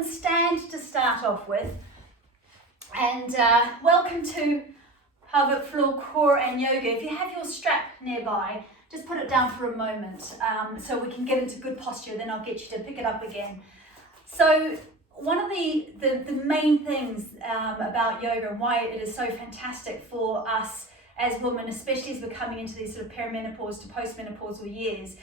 can stand to start off with. And welcome to pelvic floor, core and yoga. If you have your strap nearby, just put it down for a moment so we can get into good posture, then I'll get you to pick it up again. So one of the main things about yoga and why it is so fantastic for us as women, especially as we're coming into these sort of perimenopause to postmenopausal years,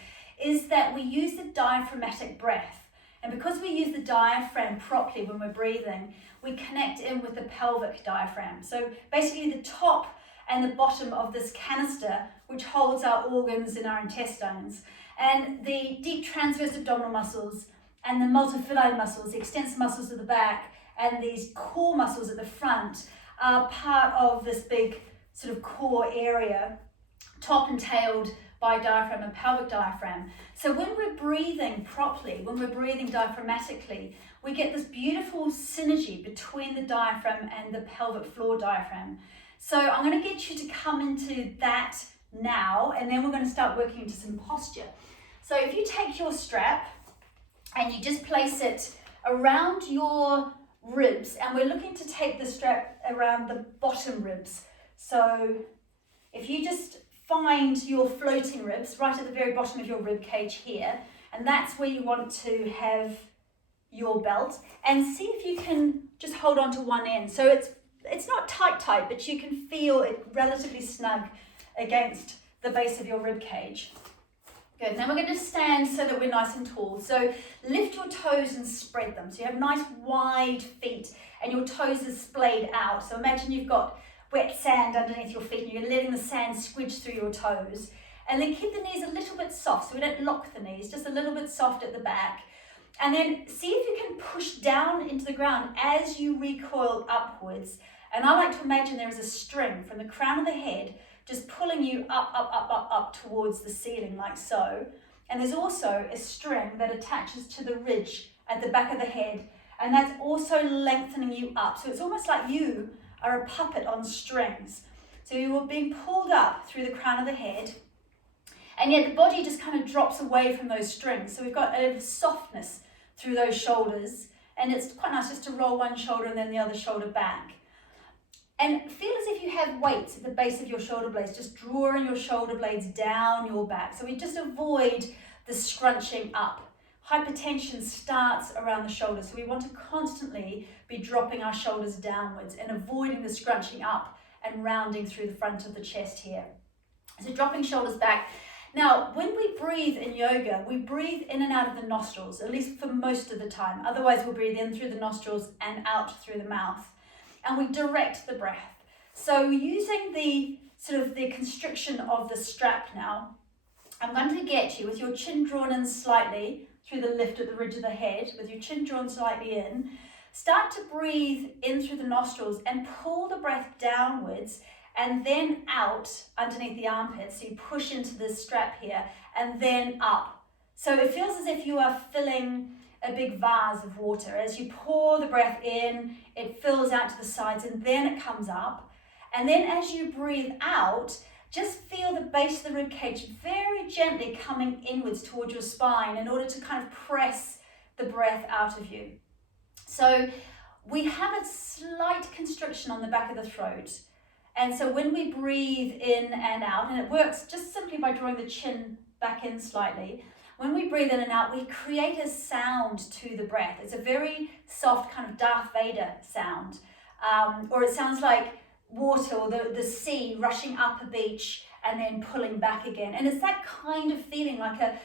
is that we use the diaphragmatic breath. And because we use the diaphragm properly when we're breathing, we connect in with the pelvic diaphragm. So basically the top and the bottom of this canister, which holds our organs in our intestines, and the deep transverse abdominal muscles and the multifidi muscles, the extensor muscles at the back, and these core muscles at the front are part of this big sort of core area, top and tailed by diaphragm and pelvic diaphragm. So when we're breathing properly, when we're breathing diaphragmatically, we get this beautiful synergy between the diaphragm and the pelvic floor diaphragm. So I'm going to get you to come into that now, and then we're going to start working into some posture. So if you take your strap and you just place it around your ribs, and we're looking to take the strap around the bottom ribs. So if you just find your floating ribs right at the very bottom of your rib cage here, and that's where you want to have your belt, and see if you can just hold on to one end. So it's not tight, but you can feel it relatively snug against the base of your rib cage. Good. Now we're going to stand so that we're nice and tall. So lift your toes and spread them. So you have nice wide feet and your toes are splayed out. So imagine you've got wet sand underneath your feet and you're letting the sand squidge through your toes. And then keep the knees a little bit soft, so we don't lock the knees, just a little bit soft at the back. And then see if you can push down into the ground as you recoil upwards. And I like to imagine there is a string from the crown of the head just pulling you up towards the ceiling like so. And there's also a string that attaches to the ridge at the back of the head, and that's also lengthening you up. So it's almost like you are a puppet on strings. So you are being pulled up through the crown of the head, and yet the body just kind of drops away from those strings. So we've got a little softness through those shoulders, and it's quite nice just to roll one shoulder and then the other shoulder back. And feel as if you have weights at the base of your shoulder blades, just drawing your shoulder blades down your back. So we just avoid the scrunching up. Hypertension starts around the shoulders, so we want to constantly be dropping our shoulders downwards and avoiding the scrunching up and rounding through the front of the chest here. So dropping shoulders back. Now, when we breathe in yoga, we breathe in and out of the nostrils, at least for most of the time. Otherwise, we'll breathe in through the nostrils and out through the mouth. And we direct the breath. So using the sort of the constriction of the strap now, I'm going to get you with your chin drawn in slightly through the lift at the ridge of the head, with your chin drawn slightly in. Start to breathe in through the nostrils and pull the breath downwards and then out underneath the armpits. So you push into this strap here and then up. So it feels as if you are filling a big vase of water. As you pour the breath in, it fills out to the sides and then it comes up. And then as you breathe out, just feel the base of the rib cage very gently coming inwards towards your spine in order to kind of press the breath out of you. So we have a slight constriction on the back of the throat. And so when we breathe in and out, and it works just simply by drawing the chin back in slightly, when we breathe in and out, we create a sound to the breath. It's a very soft kind of Darth Vader sound. Or it sounds like water or the sea rushing up a beach and then pulling back again. And it's that kind of feeling, like a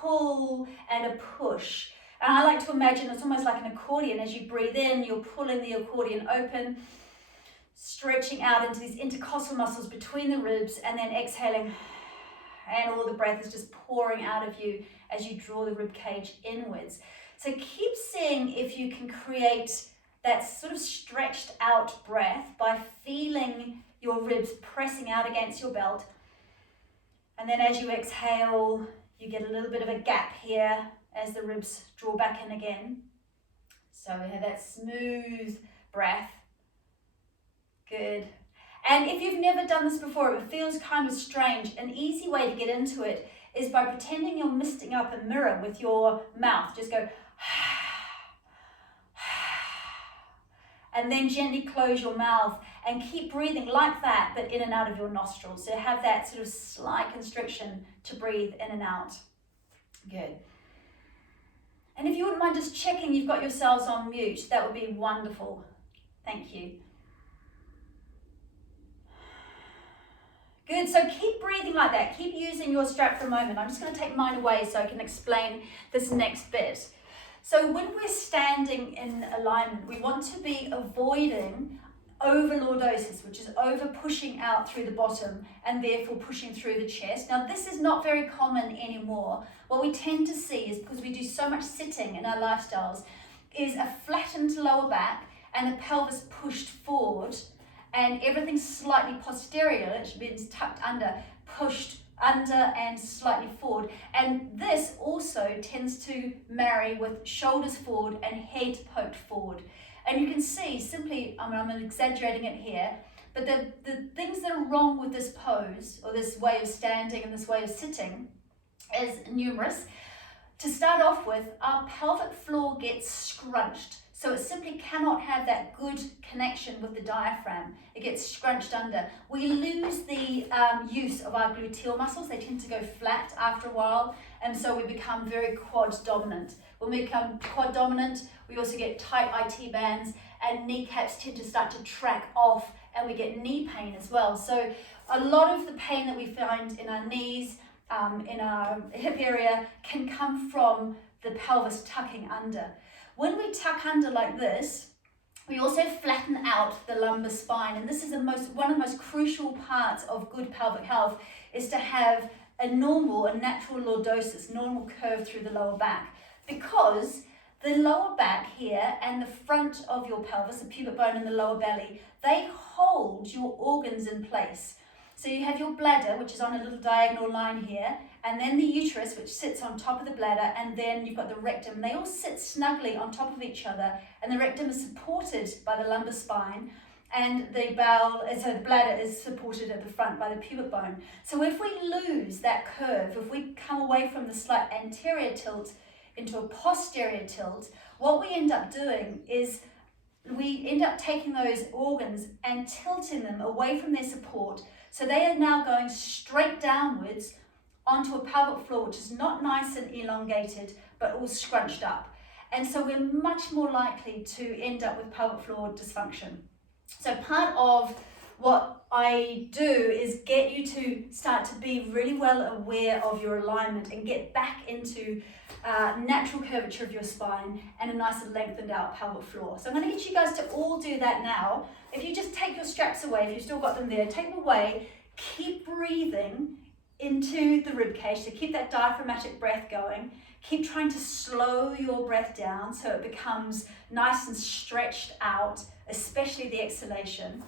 pull and a push. And I like to imagine it's almost like an accordion. As you breathe in, you're pulling the accordion open, stretching out into these intercostal muscles between the ribs, and then exhaling, and all the breath is just pouring out of you as you draw the rib cage inwards. So keep seeing if you can create that sort of stretched out breath by feeling your ribs pressing out against your belt. And then as you exhale, you get a little bit of a gap here as the ribs draw back in again. So we have that smooth breath. Good. And if you've never done this before, it feels kind of strange. An easy way to get into it is by pretending you're misting up a mirror with your mouth. Just go, and then gently close your mouth and keep breathing like that, but in and out of your nostrils. So have that sort of slight constriction to breathe in and out. Good. And if you wouldn't mind just checking you've got yourselves on mute, that would be wonderful. Thank you. Good, so keep breathing like that. Keep using your strap for a moment. I'm just going to take mine away so I can explain this next bit. So when we're standing in alignment, we want to be avoiding overlordosis, which is over pushing out through the bottom and therefore pushing through the chest. Now this is not very common anymore. What we tend to see is, because we do so much sitting in our lifestyles, is a flattened lower back and the pelvis pushed forward and everything slightly posterior, which means tucked under, pushed under and slightly forward. And this also tends to marry with shoulders forward and head poked forward. And you can see simply, I'm exaggerating it here, but the things that are wrong with this pose, or this way of standing and this way of sitting, is numerous. To start off with, our pelvic floor gets scrunched. So it simply cannot have that good connection with the diaphragm. It gets scrunched under. We lose the use of our gluteal muscles. They tend to go flat after a while, and so we become very quad dominant. When we become quad dominant, we also get tight IT bands, and kneecaps tend to start to track off, and we get knee pain as well. So a lot of the pain that we find in our knees, in our hip area, can come from the pelvis tucking under. When we tuck under like this, we also flatten out the lumbar spine, and this is one of the most crucial parts of good pelvic health, is to have a natural lordosis, normal curve through the lower back, because the lower back here and the front of your pelvis, the pubic bone and the lower belly, they hold your organs in place. So you have your bladder, which is on a little diagonal line here, and then the uterus, which sits on top of the bladder, and then you've got the rectum. They all sit snugly on top of each other, and the rectum is supported by the lumbar spine, and the bladder is supported at the front by the pubic bone. So if we lose that curve, if we come away from the slight anterior tilt into a posterior tilt, what we end up doing is we end up taking those organs and tilting them away from their support. So they are now going straight downwards onto a pelvic floor which is not nice and elongated, but all scrunched up. And so we're much more likely to end up with pelvic floor dysfunction. So part of what I do is get you to start to be really well aware of your alignment and get back into natural curvature of your spine and a nice lengthened out pelvic floor. So I'm going to get you guys to all do that now. If you just take your straps away, if you've still got them there, take them away, keep breathing into the rib cage, so keep that diaphragmatic breath going. Keep trying to slow your breath down so it becomes nice and stretched out, especially the exhalation.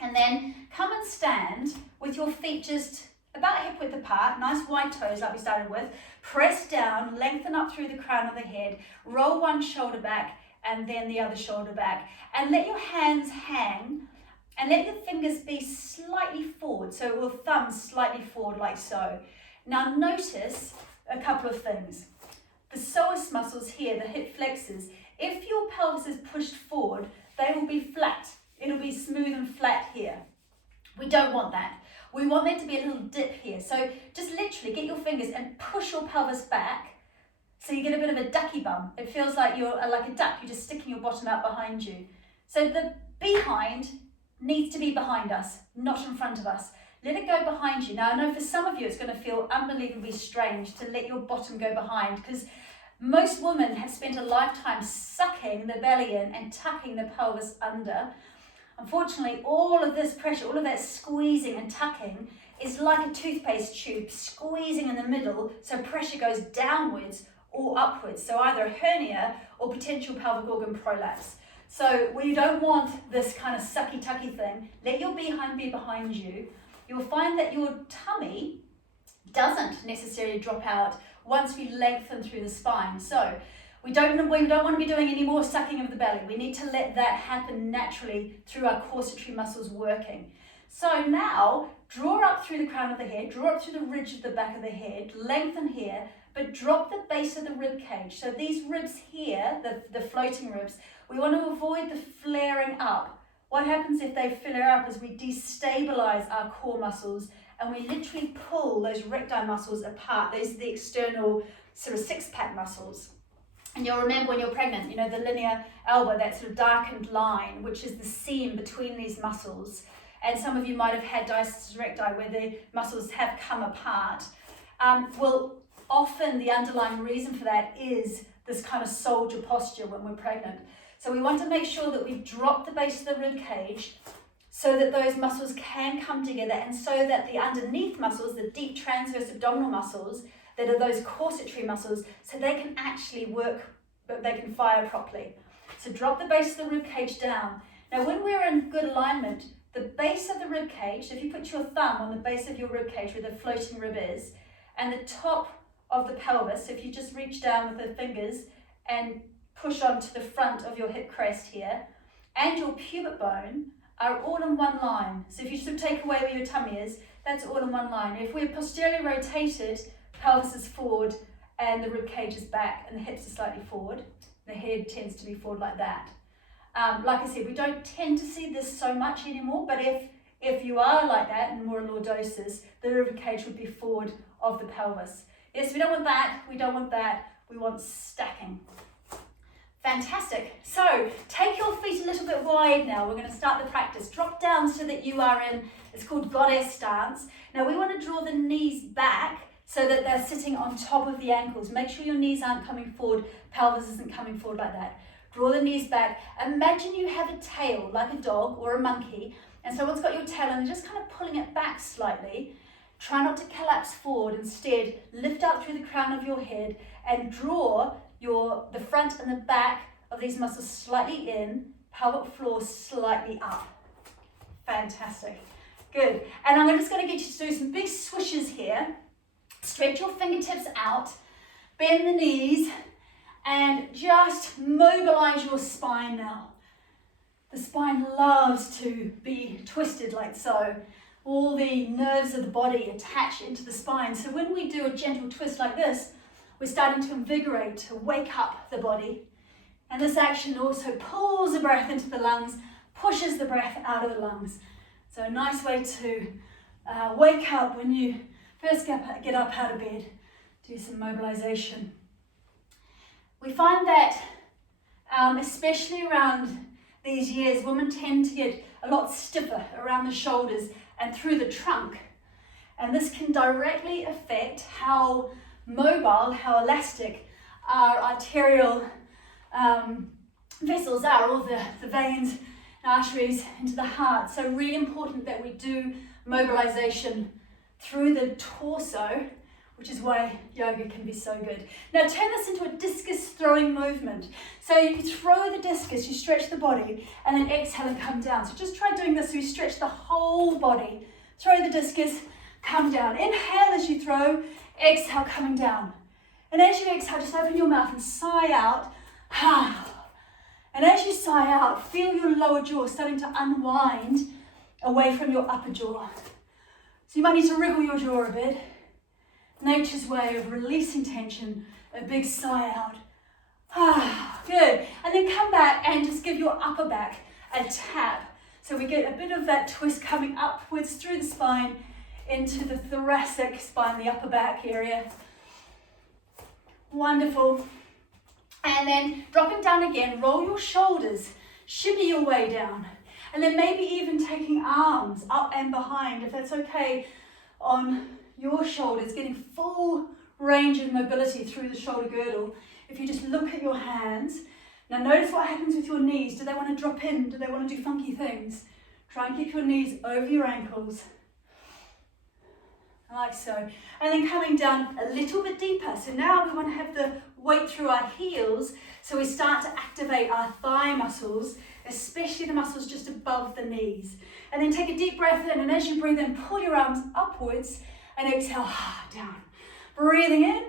And then come and stand with your feet just about hip width apart, nice wide toes like we started with. Press down, lengthen up through the crown of the head, roll one shoulder back and then the other shoulder back. And let your hands hang and let your fingers be slightly forward, so your thumbs slightly forward like so. Now notice a couple of things. The psoas muscles here, the hip flexors, if your pelvis is pushed forward, they will be flat. It'll be smooth and flat here. We don't want that. We want there to be a little dip here. So just literally get your fingers and push your pelvis back so you get a bit of a ducky bum. It feels like you're like a duck, you're just sticking your bottom out behind you. So the behind needs to be behind us, not in front of us. Let it go behind you. Now I know for some of you it's going to feel unbelievably strange to let your bottom go behind, because most women have spent a lifetime sucking the belly in and tucking the pelvis under. Unfortunately, all of this pressure, all of that squeezing and tucking is like a toothpaste tube squeezing in the middle, so pressure goes downwards or upwards, so either a hernia or potential pelvic organ prolapse. So we don't want this kind of sucky tucky thing. Let your behind be behind you. You'll find that your tummy doesn't necessarily drop out once we lengthen through the spine. So we don't want to be doing any more sucking of the belly. We need to let that happen naturally through our corsatory muscles working. So now draw up through the crown of the head, draw up through the ridge of the back of the head, lengthen here, but drop the base of the rib cage. So these ribs here, the floating ribs, we want to avoid the flaring up. What happens if they flare up is we destabilize our core muscles and we literally pull those recti muscles apart. Those are the external sort of six-pack muscles. And you'll remember when you're pregnant, you know, the linear elbow, that sort of darkened line, which is the seam between these muscles. And some of you might have had diastasis recti where the muscles have come apart. Well, often the underlying reason for that is this kind of soldier posture when we're pregnant. So we want to make sure that we've dropped the base of the rib cage so that those muscles can come together and so that the underneath muscles, the deep transverse abdominal muscles, that are those corsetory muscles, so they can actually work, but they can fire properly. So drop the base of the rib cage down. Now when we're in good alignment, the base of the rib cage, so if you put your thumb on the base of your rib cage where the floating rib is, and the top of the pelvis, so if you just reach down with the fingers and push onto the front of your hip crest here, and your pubic bone are all in one line. So if you sort of take away where your tummy is, that's all in one line. If we're posteriorly rotated, pelvis is forward and the rib cage is back and the hips are slightly forward. The head tends to be forward like that. Like I said, we don't tend to see this so much anymore, but if you are like that in more lordosis, the rib cage would be forward of the pelvis. Yes, we don't want that, we don't want that, we want stacking. Fantastic. So take your feet a little bit wide now. We're going to start the practice. Drop down so that you are in, it's called goddess stance. Now we want to draw the knees back so that they're sitting on top of the ankles. Make sure your knees aren't coming forward, pelvis isn't coming forward like that. Draw the knees back. Imagine you have a tail like a dog or a monkey, and someone's got your tail and they're just kind of pulling it back slightly. Try not to collapse forward. Instead, lift up through the crown of your head and draw the front and the back of these muscles slightly in, pelvic floor slightly up. Fantastic. Good. And I'm just going to get you to do some big swishes here. Stretch your fingertips out, bend the knees, and just mobilize your spine now. The spine loves to be twisted like so. All the nerves of the body attach into the spine. So when we do a gentle twist like this, we're starting to invigorate, to wake up the body. And this action also pulls the breath into the lungs, pushes the breath out of the lungs. So a nice way to wake up when you first get up out of bed. Do some mobilization. We find that, especially around these years, women tend to get a lot stiffer around the shoulders and through the trunk. And this can directly affect how mobile, how elastic our arterial vessels are, all the veins and arteries into the heart. So really important that we do mobilization through the torso, which is why yoga can be so good. Now turn this into a discus throwing movement. So you throw the discus, you stretch the body, and then exhale and come down. So just try doing this so you stretch the whole body. Throw the discus, come down. Inhale as you throw, exhale coming down. And as you exhale, just open your mouth and sigh out. And as you sigh out, feel your lower jaw starting to unwind away from your upper jaw. So you might need to wriggle your jaw a bit. Nature's way of releasing tension, a big sigh out. Good. And then come back and just give your upper back a tap. So we get a bit of that twist coming upwards through the spine into the thoracic spine, the upper back area. Wonderful. And then dropping down again, roll your shoulders, shimmy your way down. And then maybe even taking arms up and behind, if that's okay, on your shoulders, getting full range of mobility through the shoulder girdle. If you just look at your hands, now notice what happens with your knees. Do they want to drop in? Do they want to do funky things? Try and keep your knees over your ankles, like so. And then coming down a little bit deeper. So now we want to have the weight through our heels, so we start to activate our thigh muscles, especially the muscles just above the knees. And then take a deep breath in, and as you breathe in, pull your arms upwards and exhale down. Breathing in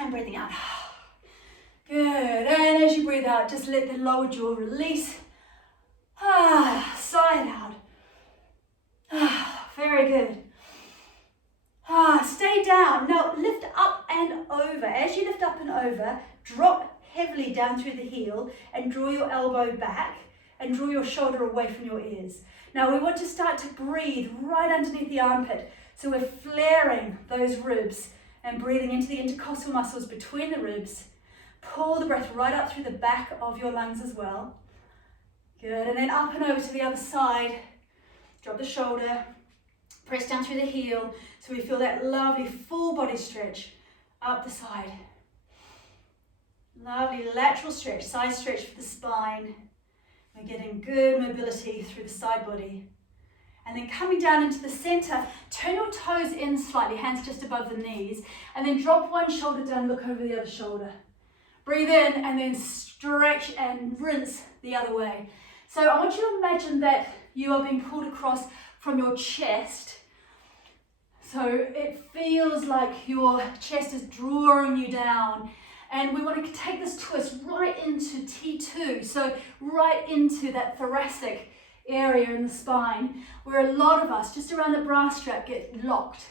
and breathing out. Good. And as you breathe out, just let the lower jaw release. Sigh it out. Very good. Stay down. Now lift up and over. As you lift up and over, drop heavily down through the heel and draw your elbow back and draw your shoulder away from your ears. Now we want to start to breathe right underneath the armpit. So we're flaring those ribs and breathing into the intercostal muscles between the ribs. Pull the breath right up through the back of your lungs as well. Good, and then up and over to the other side. Drop the shoulder, press down through the heel so we feel that lovely full body stretch up the side. Lovely lateral stretch, side stretch for the spine. We're getting good mobility through the side body. And then coming down into the center, turn your toes in slightly, hands just above the knees, and then drop one shoulder down, look over the other shoulder. Breathe in and then stretch and rinse the other way. So I want you to imagine that you are being pulled across from your chest. So it feels like your chest is drawing you down. And we want to take this twist right into T2. So right into that thoracic area in the spine, where a lot of us, just around the bra strap, get locked.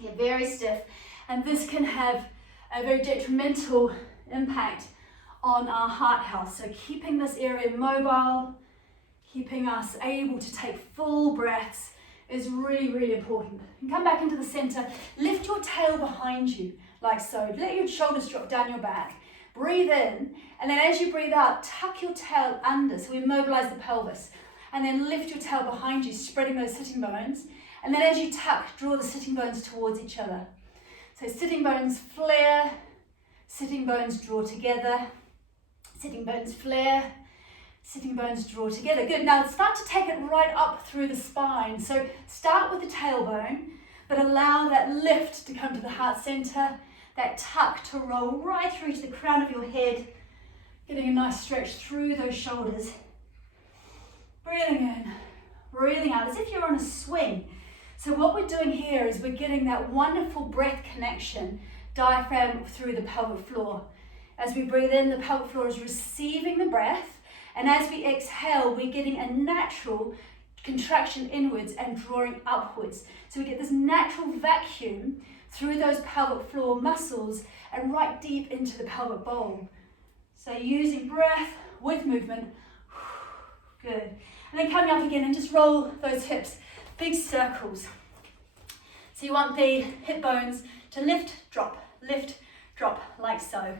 Get very stiff. And this can have a very detrimental impact on our heart health. So keeping this area mobile, keeping us able to take full breaths is really, really important. And come back into the center, lift your tail behind you like so. Let your shoulders drop down your back. Breathe in, and then as you breathe out, tuck your tail under so we mobilize the pelvis. And then lift your tail behind you, spreading those sitting bones. And then as you tuck, draw the sitting bones towards each other. So sitting bones flare, sitting bones draw together, sitting bones flare, sitting bones draw together. Good. Now start to take it right up through the spine. So start with the tailbone, but allow that lift to come to the heart center, that tuck to roll right through to the crown of your head, getting a nice stretch through those shoulders. Breathing in, breathing out, as if you're on a swing. So what we're doing here is we're getting that wonderful breath connection, diaphragm through the pelvic floor. As we breathe in, the pelvic floor is receiving the breath, and as we exhale, we're getting a natural contraction inwards and drawing upwards. So we get this natural vacuum through those pelvic floor muscles and right deep into the pelvic bowl. So using breath with movement. Good. And then coming up again and just roll those hips, big circles. So you want the hip bones to lift, drop, like so.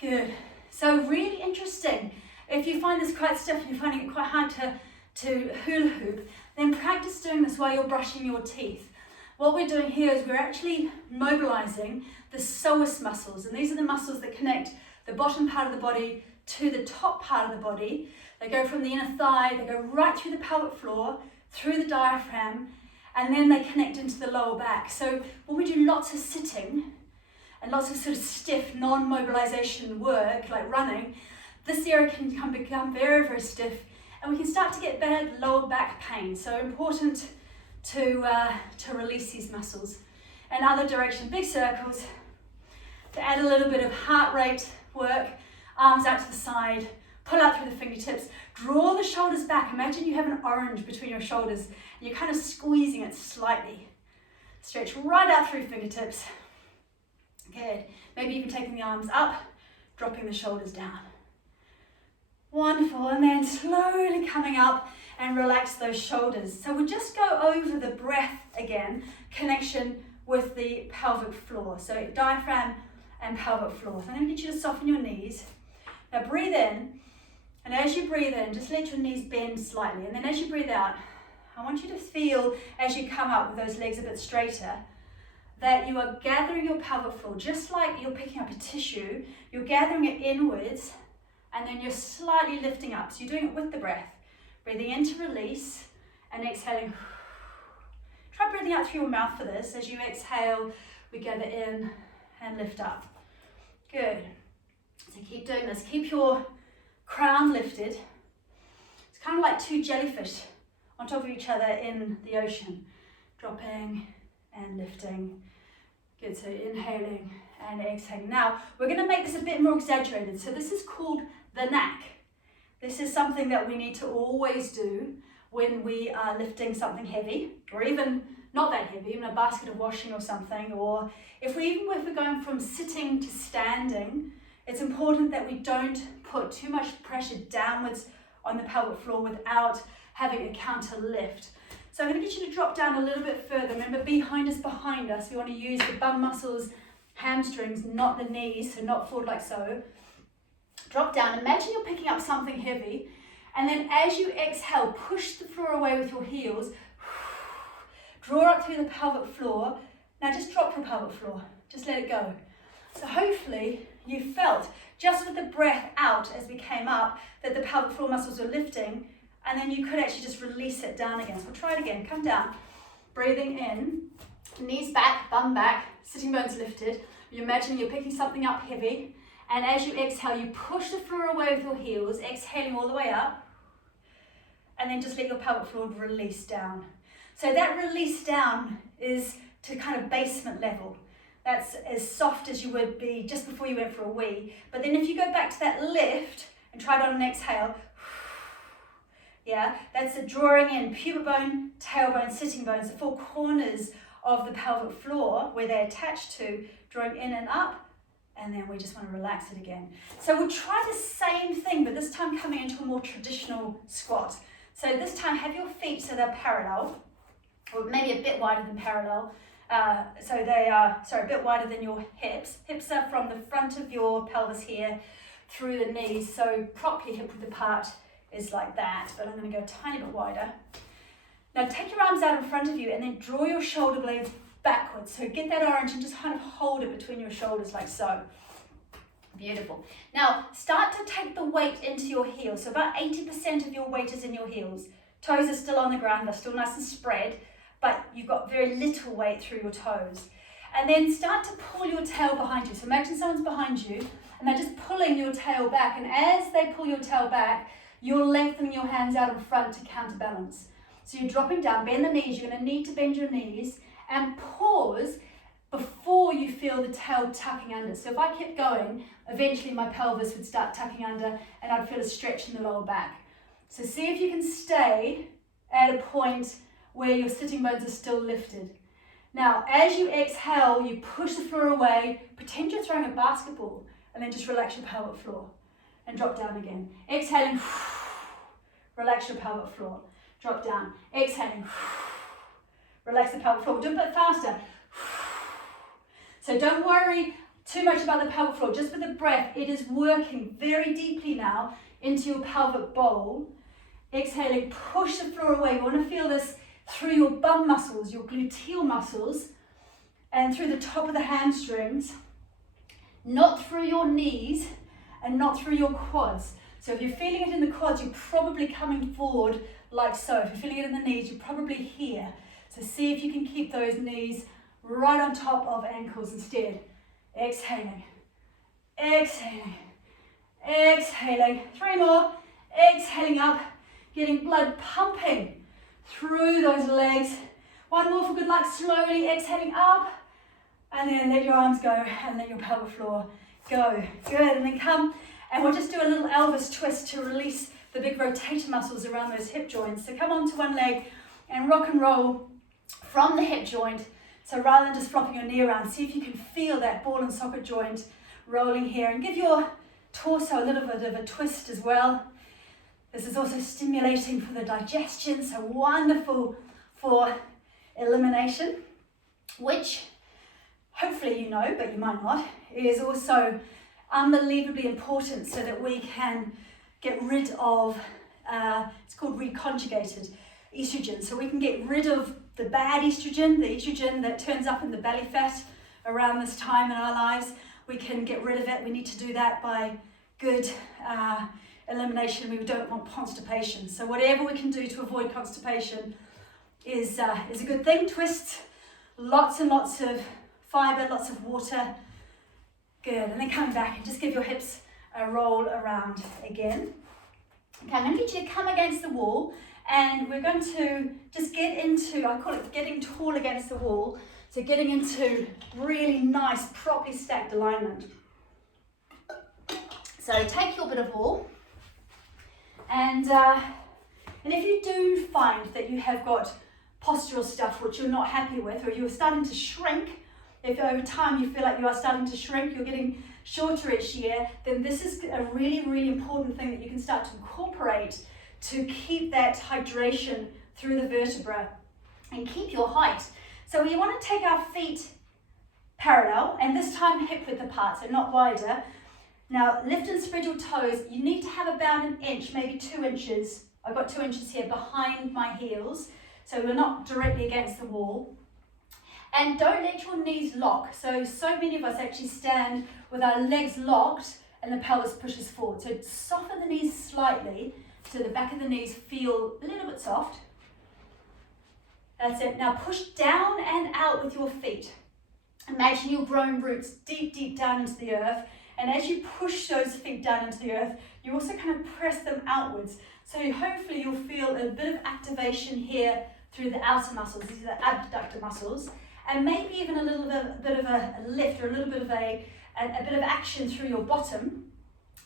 Good. So really interesting. If you find this quite stiff and you're finding it quite hard to hula hoop, then practice doing this while you're brushing your teeth. What we're doing here is we're actually mobilizing the psoas muscles, and these are the muscles that connect the bottom part of the body to the top part of the body. They go from the inner thigh, they go right through the pelvic floor, through the diaphragm, and then they connect into the lower back. So when we do lots of sitting and lots of sort of stiff non-mobilization work, like running, this area can become very, very stiff, and we can start to get bad lower back pain. So important to release these muscles. And other direction, big circles, to add a little bit of heart rate work, arms out to the side, pull out through the fingertips, draw the shoulders back. Imagine you have an orange between your shoulders, and you're kind of squeezing it slightly. Stretch right out through fingertips. Good. Maybe even taking the arms up, dropping the shoulders down. Wonderful. And then slowly coming up and relax those shoulders. So we'll just go over the breath again, connection with the pelvic floor. So diaphragm and pelvic floor. So I'm going to get you to soften your knees. Now breathe in, and as you breathe in, just let your knees bend slightly. And then as you breathe out, I want you to feel, as you come up with those legs a bit straighter, that you are gathering your pelvic floor, just like you're picking up a tissue, you're gathering it inwards, and then you're slightly lifting up. So you're doing it with the breath. Breathing in to release, and exhaling. Try breathing out through your mouth for this. As you exhale, we gather in and lift up. Good. So keep doing this. Keep your crown lifted. It's kind of like two jellyfish on top of each other in the ocean. Dropping and lifting. Good, so inhaling and exhaling. Now, we're going to make this a bit more exaggerated. So this is called the knack. This is something that we need to always do when we are lifting something heavy, or even not that heavy, even a basket of washing or something, or if we're going from sitting to standing, it's important that we don't put too much pressure downwards on the pelvic floor without having a counter lift. So I'm going to get you to drop down a little bit further. Remember, behind is behind us. We want to use the bum muscles, hamstrings, not the knees, so not forward like so. Drop down. Imagine you're picking up something heavy, and then as you exhale, push the floor away with your heels. Draw up through the pelvic floor. Now just drop your pelvic floor. Just let it go. So hopefully you felt, just with the breath out as we came up, that the pelvic floor muscles were lifting, and then you could actually just release it down again. So we'll try it again. Come down. Breathing in. Knees back, bum back, sitting bones lifted. You imagine you're picking something up heavy, and as you exhale, you push the floor away with your heels, exhaling all the way up, and then just let your pelvic floor release down. So that release down is to kind of basement level. That's as soft as you would be just before you went for a wee. But then if you go back to that lift and try it on an exhale, yeah, that's the drawing in pubic bone, tailbone, sitting bones, the four corners of the pelvic floor where they're attached to, drawing in and up, and then we just want to relax it again. So we'll try the same thing, but this time coming into a more traditional squat. So this time have your feet so they're parallel, or maybe a bit wider than parallel. So they are, a bit wider than your hips. Hips are from the front of your pelvis here through the knees. So properly hip width apart is like that, but I'm going to go a tiny bit wider. Now take your arms out in front of you and then draw your shoulder blades backwards. So get that orange and just kind of hold it between your shoulders like so. Beautiful. Now start to take the weight into your heels. So about 80% of your weight is in your heels. Toes are still on the ground, they're still nice and spread, but you've got very little weight through your toes. And then start to pull your tail behind you. So imagine someone's behind you and they're just pulling your tail back. And as they pull your tail back, you're lengthening your hands out in front to counterbalance. So you're dropping down, bend the knees. You're going to need to bend your knees and pause before you feel the tail tucking under. So if I kept going, eventually my pelvis would start tucking under and I'd feel a stretch in the lower back. So see if you can stay at a point where your sitting bones are still lifted. Now, as you exhale, you push the floor away, pretend you're throwing a basketball, and then just relax your pelvic floor and drop down again. Exhaling, relax your pelvic floor, drop down. Exhaling, relax the pelvic floor. Do it a bit faster. So don't worry too much about the pelvic floor, just with the breath. It is working very deeply now into your pelvic bowl. Exhaling, push the floor away. You want to feel this through your bum muscles, your gluteal muscles, and through the top of the hamstrings, not through your knees and not through your quads. So if you're feeling it in the quads, you're probably coming forward like so. If you're feeling it in the knees, you're probably here. So see if you can keep those knees right on top of ankles instead. Exhaling, exhaling, exhaling. 3 more, exhaling up, getting blood pumping through those legs. 1 more for good luck, slowly exhaling up, and then let your arms go and let your pelvic floor go. Good, and then come, and we'll just do a little Elvis twist to release the big rotator muscles around those hip joints. So come onto one leg and rock and roll from the hip joint. So rather than just flopping your knee around, see if you can feel that ball and socket joint rolling here, and give your torso a little bit of a twist as well. This is also stimulating for the digestion, so wonderful for elimination, which hopefully you know, but you might not, is also unbelievably important so that we can get rid of, it's called reconjugated estrogen. So we can get rid of the bad estrogen, the estrogen that turns up in the belly fat around this time in our lives. We can get rid of it. We need to do that by good elimination. We don't want constipation. So whatever we can do to avoid constipation is a good thing. Twists, lots and lots of fiber, lots of water. Good, and then coming back and just give your hips a roll around again. Okay, I'm going to get you to come against the wall, and we're going to just get into, I call it getting tall against the wall. So getting into really nice, properly stacked alignment. So take your bit of wall, and if you do find that you have got postural stuff which you're not happy with, or you're starting to shrink, if over time you feel like you are starting to shrink, you're getting shorter each year, then this is a really, really important thing that you can start to incorporate to keep that hydration through the vertebra and keep your height. So we want to take our feet parallel, and this time hip width apart, so not wider. Now lift and spread your toes. You need to have about 1 inch, maybe 2 inches. I've got 2 inches here behind my heels, so we're not directly against the wall. And don't let your knees lock. So many of us actually stand with our legs locked and the pelvis pushes forward. So soften the knees slightly so the back of the knees feel a little bit soft. That's it. Now push down and out with your feet. Imagine you're growing roots deep, deep down into the earth. And as you push those feet down into the earth, you also kind of press them outwards. So hopefully you'll feel a bit of activation here through the outer muscles. These are the abductor muscles. And maybe even a little bit of a lift, or a little bit of a bit of action through your bottom.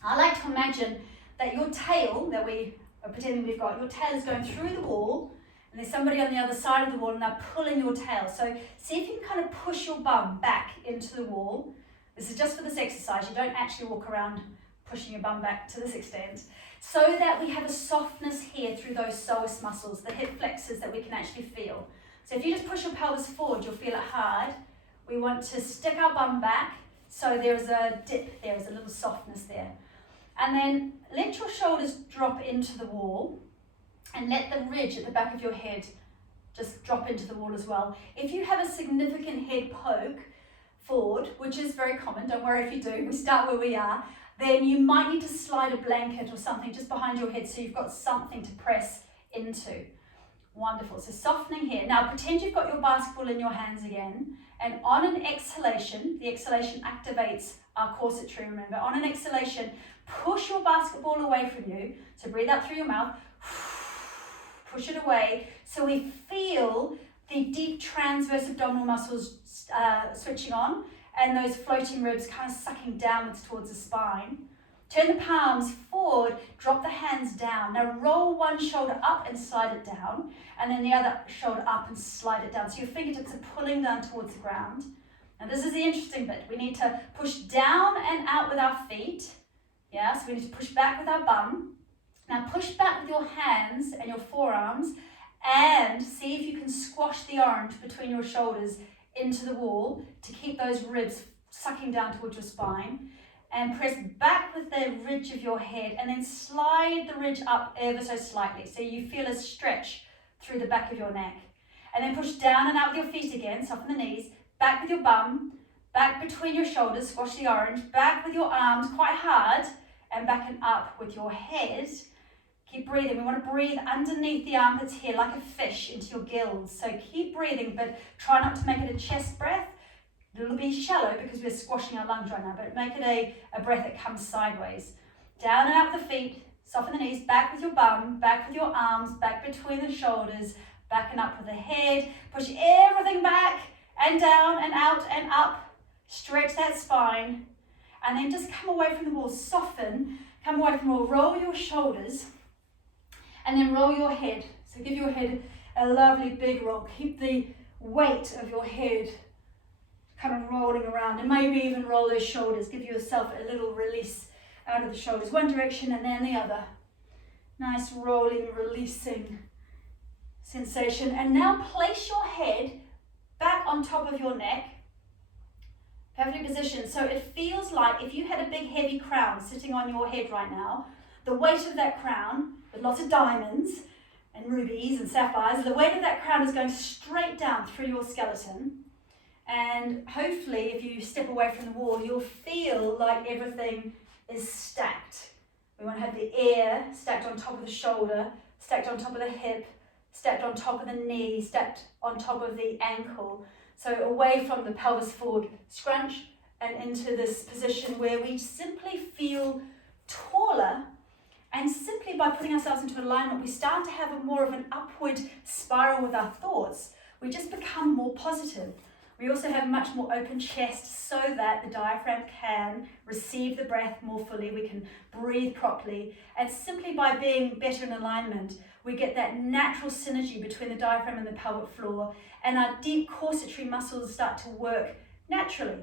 I like to imagine that your tail, that we are pretending we've got, your tail is going through the wall, and there's somebody on the other side of the wall and they're pulling your tail. So see if you can kind of push your bum back into the wall. This is just for this exercise. You don't actually walk around pushing your bum back to this extent, so that we have a softness here through those psoas muscles, the hip flexors that we can actually feel. So if you just push your pelvis forward, you'll feel it hard. We want to stick our bum back, so there's a dip, there's a little softness there. And then let your shoulders drop into the wall, and let the ridge at the back of your head just drop into the wall as well. If you have a significant head poke forward, which is very common, don't worry if you do, we start where we are, then you might need to slide a blanket or something just behind your head so you've got something to press into. Wonderful, so softening here. Now pretend you've got your basketball in your hands again, and on an exhalation, the exhalation activates our corset tree, remember. On an exhalation, push your basketball away from you, so breathe out through your mouth, push it away, so we feel the deep transverse abdominal muscles switching on, and those floating ribs kind of sucking downwards towards the spine. Turn the palms forward, drop the hands down. Now roll one shoulder up and slide it down, and then the other shoulder up and slide it down. So your fingertips are pulling down towards the ground. Now this is the interesting bit. We need to push down and out with our feet. Yeah, so we need to push back with our bum. Now push back with your hands and your forearms, and see if you can squash the orange between your shoulders into the wall to keep those ribs sucking down towards your spine. And press back with the ridge of your head, and then slide the ridge up ever so slightly so you feel a stretch through the back of your neck. And then push down and out with your feet again, soften the knees, back with your bum, back between your shoulders, squash the orange, back with your arms quite hard, and back and up with your head. Keep breathing. We want to breathe underneath the armpits here like a fish into your gills. So keep breathing, but try not to make it a chest breath. It'll be shallow because we're squashing our lungs right now, but make it a breath that comes sideways. Down and out with the feet, soften the knees, back with your bum, back with your arms, back between the shoulders, back and up with the head. Push everything back and down and out and up. Stretch that spine. And then just come away from the wall, soften, come away from the wall, roll your shoulders, and then roll your head. So give your head a lovely big roll. Keep the weight of your head kind of rolling around, and maybe even roll those shoulders. Give yourself a little release out of the shoulders, one direction and then the other. Nice rolling, releasing sensation. And now place your head back on top of your neck, perfectly positioned. So it feels like if you had a big heavy crown sitting on your head right now, the weight of that crown, with lots of diamonds and rubies and sapphires, the weight of that crown is going straight down through your skeleton. And hopefully if you step away from the wall, you'll feel like everything is stacked. We want to have the ear stacked on top of the shoulder, stacked on top of the hip, stacked on top of the knee, stacked on top of the ankle. So away from the pelvis forward scrunch and into this position where we simply feel taller. And simply by putting ourselves into alignment, we start to have more of an upward spiral with our thoughts. We just become more positive. We also have a much more open chest so that the diaphragm can receive the breath more fully. We can breathe properly. And simply by being better in alignment, we get that natural synergy between the diaphragm and the pelvic floor, and our deep corsatory muscles start to work naturally.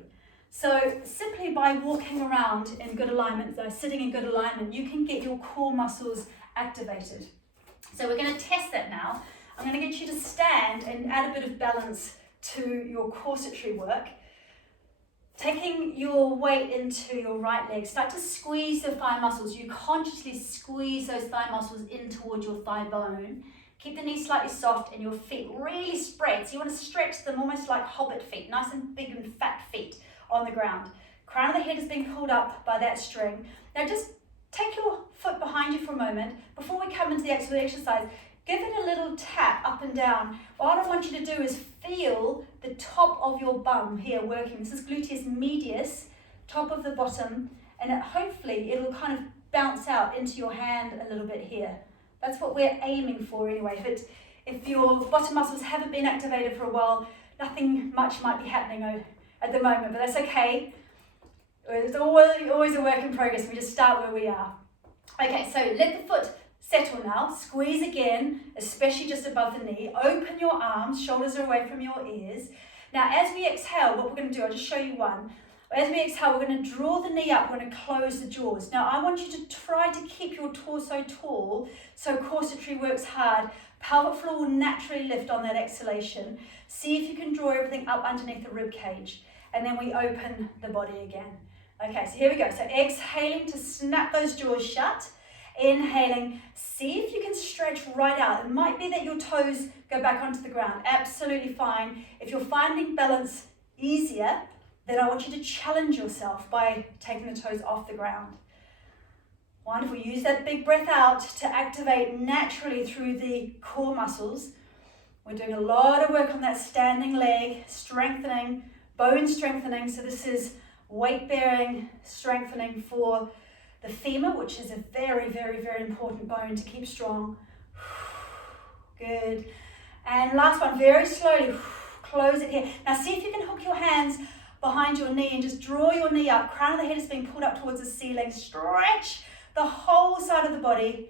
So simply by walking around in good alignment, sitting in good alignment, you can get your core muscles activated. So we're going to test that now. I'm going to get you to stand and add a bit of balance to your corsatory work. Taking your weight into your right leg, start to squeeze the thigh muscles. You consciously squeeze those thigh muscles in towards your thigh bone. Keep the knees slightly soft and your feet really spread. So you want to stretch them almost like hobbit feet, nice and big and fat feet on the ground. Crown of the head is being pulled up by that string. Now just take your foot behind you for a moment. Before we come into the actual exercise, give it a little tap up and down. What I want you to do is feel the top of your bum here working. This is gluteus medius, top of the bottom, and hopefully it'll kind of bounce out into your hand a little bit here. That's what we're aiming for anyway. If your bottom muscles haven't been activated for a while, nothing much might be happening at the moment, but that's okay. It's always a work in progress. We just start where we are. Okay, so let the foot settle now. Squeeze again, especially just above the knee. Open your arms, shoulders are away from your ears. Now, as we exhale, what we're going to do, I'll just show you one. As we exhale, we're going to draw the knee up, we're going to close the jaws. Now, I want you to try to keep your torso tall, so corsatory works hard. Pelvic floor will naturally lift on that exhalation. See if you can draw everything up underneath the rib cage. And then we open the body again. Okay, so here we go. So exhaling to snap those jaws shut. Inhaling, see if you can stretch right out. It might be that your toes go back onto the ground. Absolutely fine. If you're finding balance easier, then I want you to challenge yourself by taking the toes off the ground. Wonderful. Use that big breath out to activate naturally through the core muscles. We're doing a lot of work on that standing leg, strengthening, bone strengthening. So this is weight bearing, strengthening for the femur, which is a very, very, very important bone to keep strong. Good. And last one, very slowly, close it here. Now see if you can hook your hands behind your knee and just draw your knee up. Crown of the head is being pulled up towards the ceiling. Stretch the whole side of the body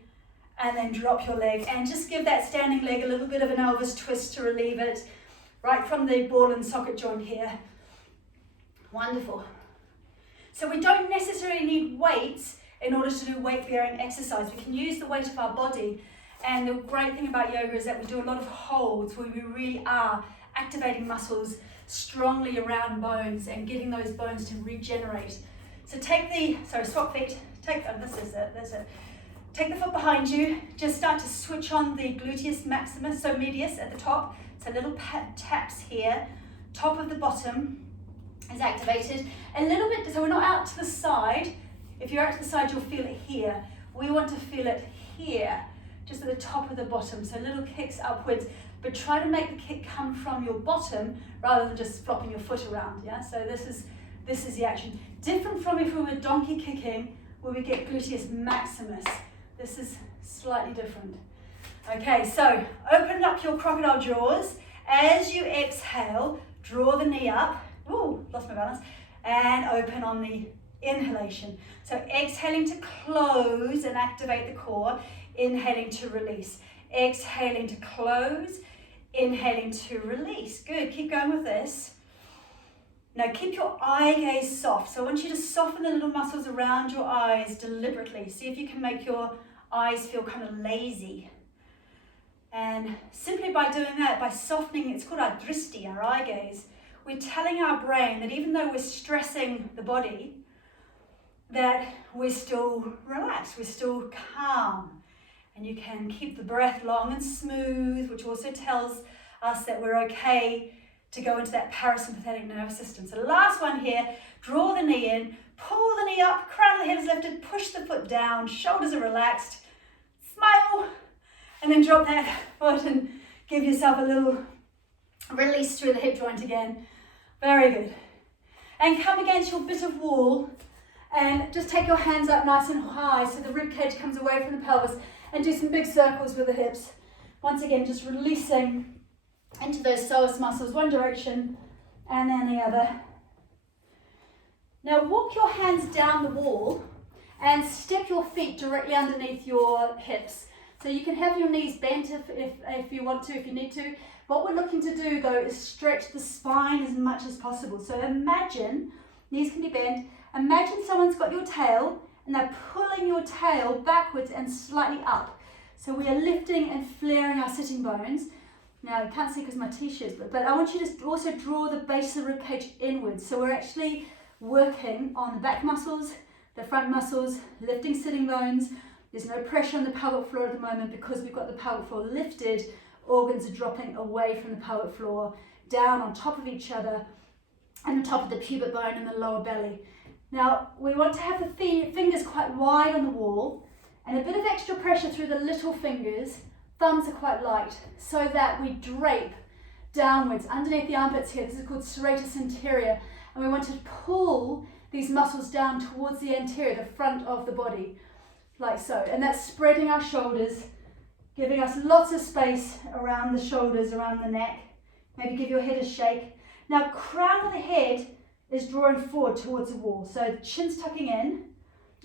and then drop your leg. And just give that standing leg a little bit of an Elvis twist to relieve it, right from the ball and socket joint here. Wonderful. So we don't necessarily need weights in order to do weight-bearing exercise. We can use the weight of our body. And the great thing about yoga is that we do a lot of holds where we really are activating muscles strongly around bones and getting those bones to regenerate. So swap feet. This is it. Take the foot behind you. Just start to switch on the gluteus maximus, so medius at the top. So little taps here. Top of the bottom is activated. A little bit, so we're not out to the side. If you're out to the side, you'll feel it here. We want to feel it here, just at the top of the bottom. So little kicks upwards, but try to make the kick come from your bottom rather than just flopping your foot around. Yeah. So this is the action. Different from if we were donkey kicking, where we get gluteus maximus. This is slightly different. Okay. So open up your crocodile jaws. As you exhale, draw the knee up. Ooh, lost my balance. And open on the inhalation. So exhaling to close and activate the core, inhaling to release. Exhaling to close, inhaling to release. Good, keep going with this. Now keep your eye gaze soft. So I want you to soften the little muscles around your eyes deliberately. See if you can make your eyes feel kind of lazy. And simply by doing that, by softening, it's called our dristi, our eye gaze, we're telling our brain that even though we're stressing the body, that we're still relaxed, we're still calm. And you can keep the breath long and smooth, which also tells us that we're okay to go into that parasympathetic nervous system. So the last one here, draw the knee in, pull the knee up, crown of the head is lifted, push the foot down, shoulders are relaxed, smile, and then drop that foot and give yourself a little release through the hip joint again. Very good. And come against your bit of wall and just take your hands up nice and high so the rib cage comes away from the pelvis, and do some big circles with the hips. Once again, just releasing into those psoas muscles, one direction and then the other. Now walk your hands down the wall and step your feet directly underneath your hips. So you can have your knees bent if you want to, if you need to. What we're looking to do though is stretch the spine as much as possible. So imagine, knees can be bent, imagine someone's got your tail and they're pulling your tail backwards and slightly up. So we are lifting and flaring our sitting bones. Now you can't see because my t-shirt's, but I want you to also draw the base of the ribcage inwards. So we're actually working on the back muscles, the front muscles, lifting sitting bones. There's no pressure on the pelvic floor at the moment because we've got the pelvic floor lifted. Organs are dropping away from the pelvic floor, down on top of each other, and on top of the pubic bone and the lower belly. Now we want to have the fingers quite wide on the wall and a bit of extra pressure through the little fingers. Thumbs are quite light so that we drape downwards underneath the armpits here. This is called serratus anterior, and we want to pull these muscles down towards the anterior, the front of the body, like so. And that's spreading our shoulders, giving us lots of space around the shoulders, around the neck. Maybe give your head a shake. Now crown of the head is drawing forward towards the wall. So the chin's tucking in.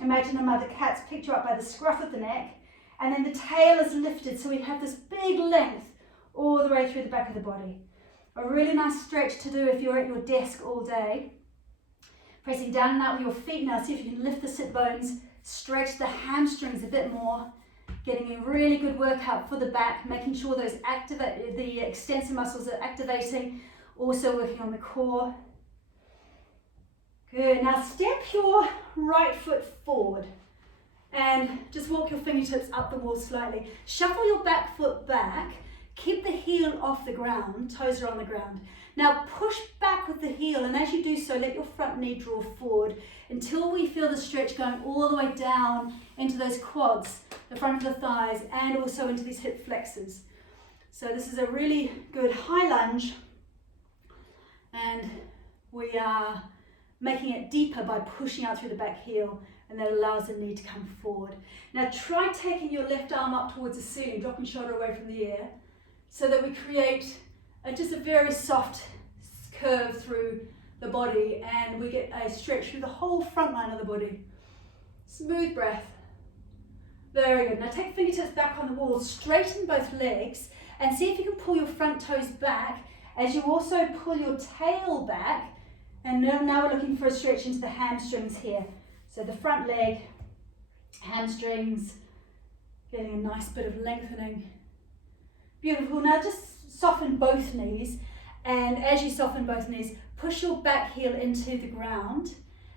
Imagine a mother cat's picked you up by the scruff of the neck, and then the tail is lifted so we have this big length all the way through the back of the body. A really nice stretch to do if you're at your desk all day. Pressing down and out with your feet now. See if you can lift the sit bones, stretch the hamstrings a bit more, getting a really good workout for the back, making sure those the extensor muscles are activating, also working on the core. Good, now step your right foot forward and just walk your fingertips up the wall slightly. Shuffle your back foot back, keep the heel off the ground, toes are on the ground. Now push back with the heel, and as you do so, let your front knee draw forward until we feel the stretch going all the way down into those quads, the front of the thighs, and also into these hip flexors. So this is a really good high lunge, and we are making it deeper by pushing out through the back heel, and that allows the knee to come forward. Now try taking your left arm up towards the ceiling, dropping shoulder away from the ear, so that we create just a very soft curve through the body, and we get a stretch through the whole front line of the body. Smooth breath. Very good. Now take fingertips back on the wall, straighten both legs, and see if you can pull your front toes back as you also pull your tail back. And now we're looking for a stretch into the hamstrings here. So the front leg, hamstrings, getting a nice bit of lengthening. Beautiful. Now just soften both knees, and as you soften both knees, push your back heel into the ground,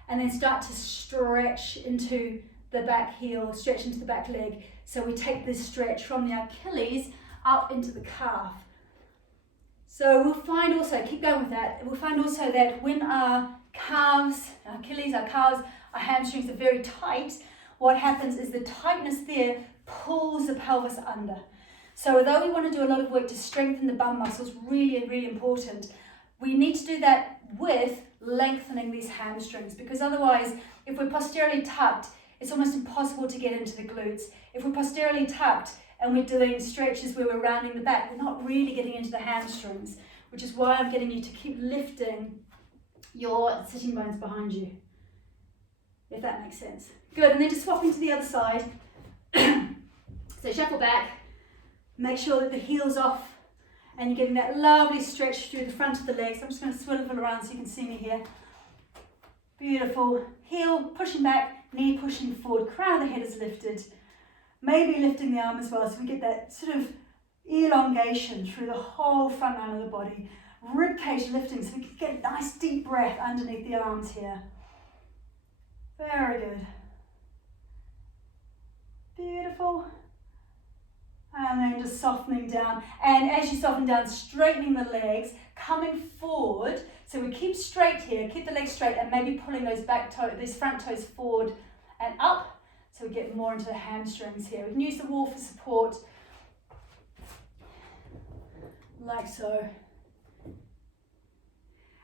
and then start to stretch into the back heel, stretch into the back leg. So we take this stretch from the Achilles up into the calf. So we'll find also, keep going with that, we'll find also that when our calves, our Achilles, our calves, our hamstrings are very tight, what happens is the tightness there pulls the pelvis under. So although we want to do a lot of work to strengthen the bum muscles, really, really important, we need to do that with lengthening these hamstrings, because otherwise, if we're posteriorly tucked, it's almost impossible to get into the glutes. If we're posteriorly tucked and we're doing stretches where we're rounding the back, we're not really getting into the hamstrings, which is why I'm getting you to keep lifting your sitting bones behind you, if that makes sense. Good, and then just swapping to the other side. So shuffle back, make sure that the heel's off, and you're getting that lovely stretch through the front of the legs. I'm just going to swivel around so you can see me here. Beautiful. Heel pushing back, knee pushing forward, crown of the head is lifted. Maybe lifting the arm as well, so we get that sort of elongation through the whole front line of the body. Rib cage lifting, so we can get a nice deep breath underneath the arms here. Very good. Beautiful. And then just softening down. And as you soften down, straightening the legs, coming forward. So we keep straight here, keep the legs straight, and maybe pulling those these front toes forward and up. So we get more into the hamstrings here. We can use the wall for support, like so.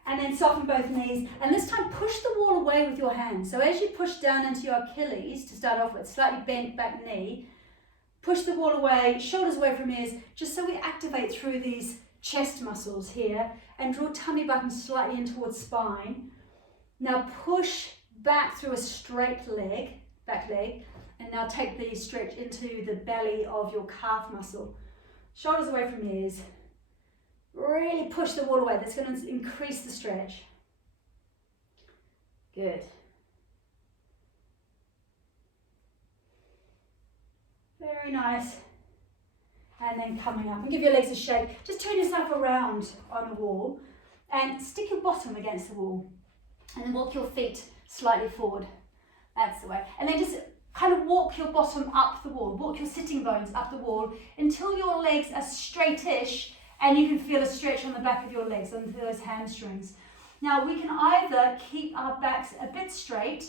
And then soften both knees. And this time push the wall away with your hands. So as you push down into your Achilles, to start off with, slightly bent back knee, push the wall away, shoulders away from ears, just so we activate through these chest muscles here, and draw tummy button slightly in towards spine. Now push back through a straight leg, back leg, and now take the stretch into the belly of your calf muscle. Shoulders away from ears. Really push the wall away. That's going to increase the stretch. Good. Very nice. And then coming up, and give your legs a shake. Just turn yourself around on the wall and stick your bottom against the wall. And then walk your feet slightly forward. That's the way. And then just kind of walk your bottom up the wall. Walk your sitting bones up the wall until your legs are straightish and you can feel a stretch on the back of your legs, onto those hamstrings. Now we can either keep our backs a bit straight